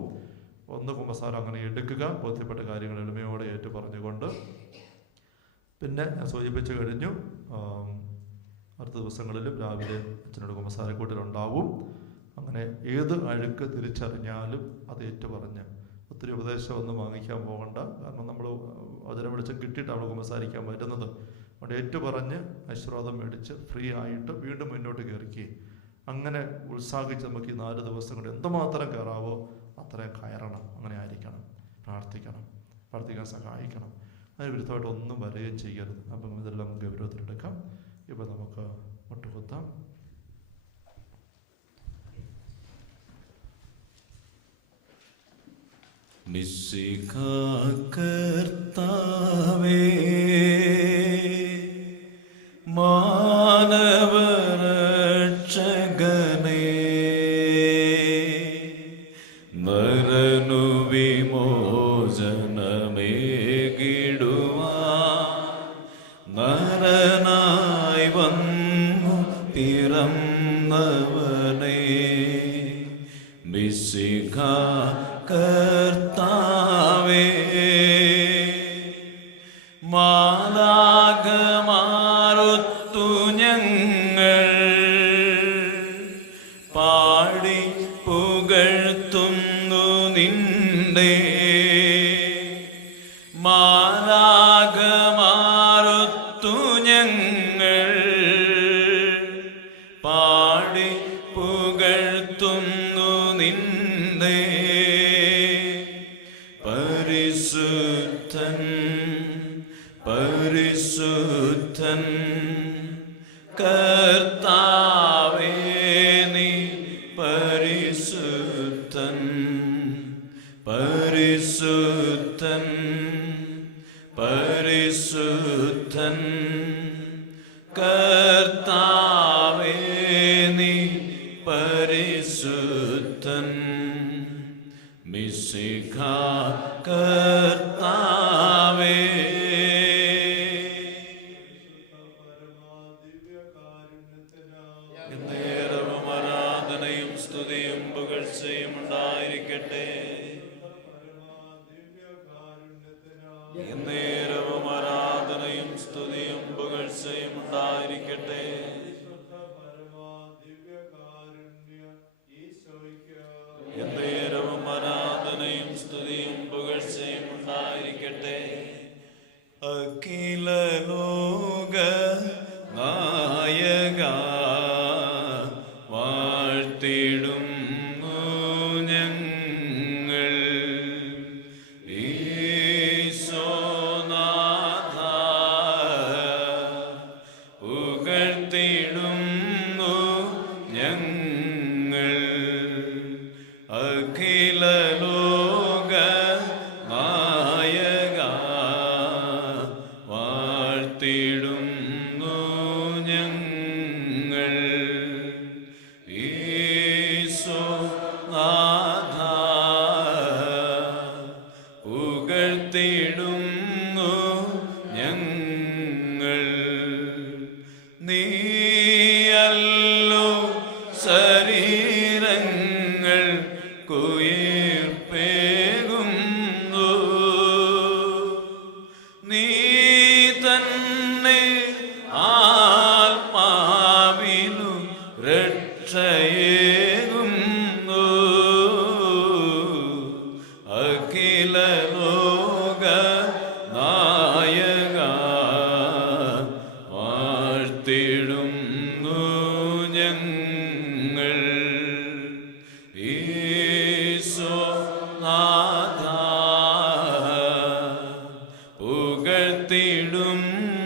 ഒന്ന് കുമ്പസാരം അങ്ങനെ എടുക്കുക, ബോധ്യപ്പെട്ട കാര്യങ്ങൾ എളിമയോടെ ഏറ്റു പറഞ്ഞുകൊണ്ട്. പിന്നെ ഞാൻ സൂചിപ്പിച്ചു കഴിഞ്ഞു, അടുത്ത ദിവസങ്ങളിലും രാവിലെ അച്ഛനോട് കുമ്പസാരക്കൂട്ടിലുണ്ടാവും. അങ്ങനെ ഏത് അഴുക്ക് തിരിച്ചറിഞ്ഞാലും അത് ഏറ്റു പറഞ്ഞ്, ഒത്തിരി ഉപദേശമൊന്നും വാങ്ങിക്കാൻ പോകണ്ട. കാരണം നമ്മൾ വചനം വെളിച്ചം കിട്ടിയിട്ടാണ് കുമ്പസാരിക്കാൻ പറ്റുന്നത്. അതുകൊണ്ട് ഏറ്റു പറഞ്ഞ് ആശീർവാദം മേടിച്ച് ഫ്രീ ആയിട്ട് വീണ്ടും മുന്നോട്ട് കയറിക്കുകയും അങ്ങനെ ഉത്സാഹിച്ച് നമുക്ക് ഈ 4 ദിവസം കൊണ്ട് എന്തുമാത്രം കയറാവോ അത്രയും കയറണം. അങ്ങനെ ആയിരിക്കണം. പ്രാർത്ഥിക്കാൻ സഹായിക്കണം. അതിന് വിരുദ്ധമായിട്ട് ഒന്നും വരികയും ചെയ്യരുത്. അപ്പം ഇതെല്ലാം ഗൗരവത്തിലെടുക്കാം. ഇപ്പം നമുക്ക് മുട്ടുകുത്താം. കർത്താവേ, മാനവരക്ഷകനേ, നരനു വിമോചനമേകിടുവാൻ നരനായി വന്നു പിറന്നവനേ, മിശിഹാ നിന്റെ മാലാഖമാരൊത്തു ഞങ്ങൾ പാടി പുകഴ്ത്തുന്നു നിന്റെ പരിശുദ്ധൻ പരിശുദ്ധൻ കർത്താവേ നീ പരിശുദ്ധൻ പരിശുദ്ധൻ പരിശുദ്ധൻ കർത്താവേ നീ പരിശുദ്ധൻ മിശിഹ കർത്താവേ നേരവും ആരാധനയും സ്തുതിയും പുകഴ്ചയും ഉണ്ടായിരിക്കട്ടെ നേരവും ആരാധനയും സ്തുതിയും പുകഴ്ചയും ഉണ്ടായിരിക്കട്ടെ നേരവും ആരാധനയും സ്തുതിയും പുകഴ്ചയും ഉണ്ടായിരിക്കട്ടെ അഖില ലോക നായക വാഴ്ത്തിടുന്നു ഞങ്ങൾ ഈശോനാഥ പുകഴ്ത്തിടുന്നു ഞങ്ങൾ അഖില ലോക നായക വാഴ്ത്തിടുന്നു ഞങ്ങൾ ഈശോനാഥ പുകഴ്ത്തിടുന്നു ഞങ്ങൾ നീയല്ലോ ശരീരങ്ങൾ കുയിർപ്പേകുന്നു നീ തന്നെ ആത്മാവിനു രക്ഷയേകുന്നു അഖില ലോക നായക വാഴ്ത്തിടുന്നു ഞങ്ങൾ ഈശോനാഥ പുകഴ്ത്തിടുന്നു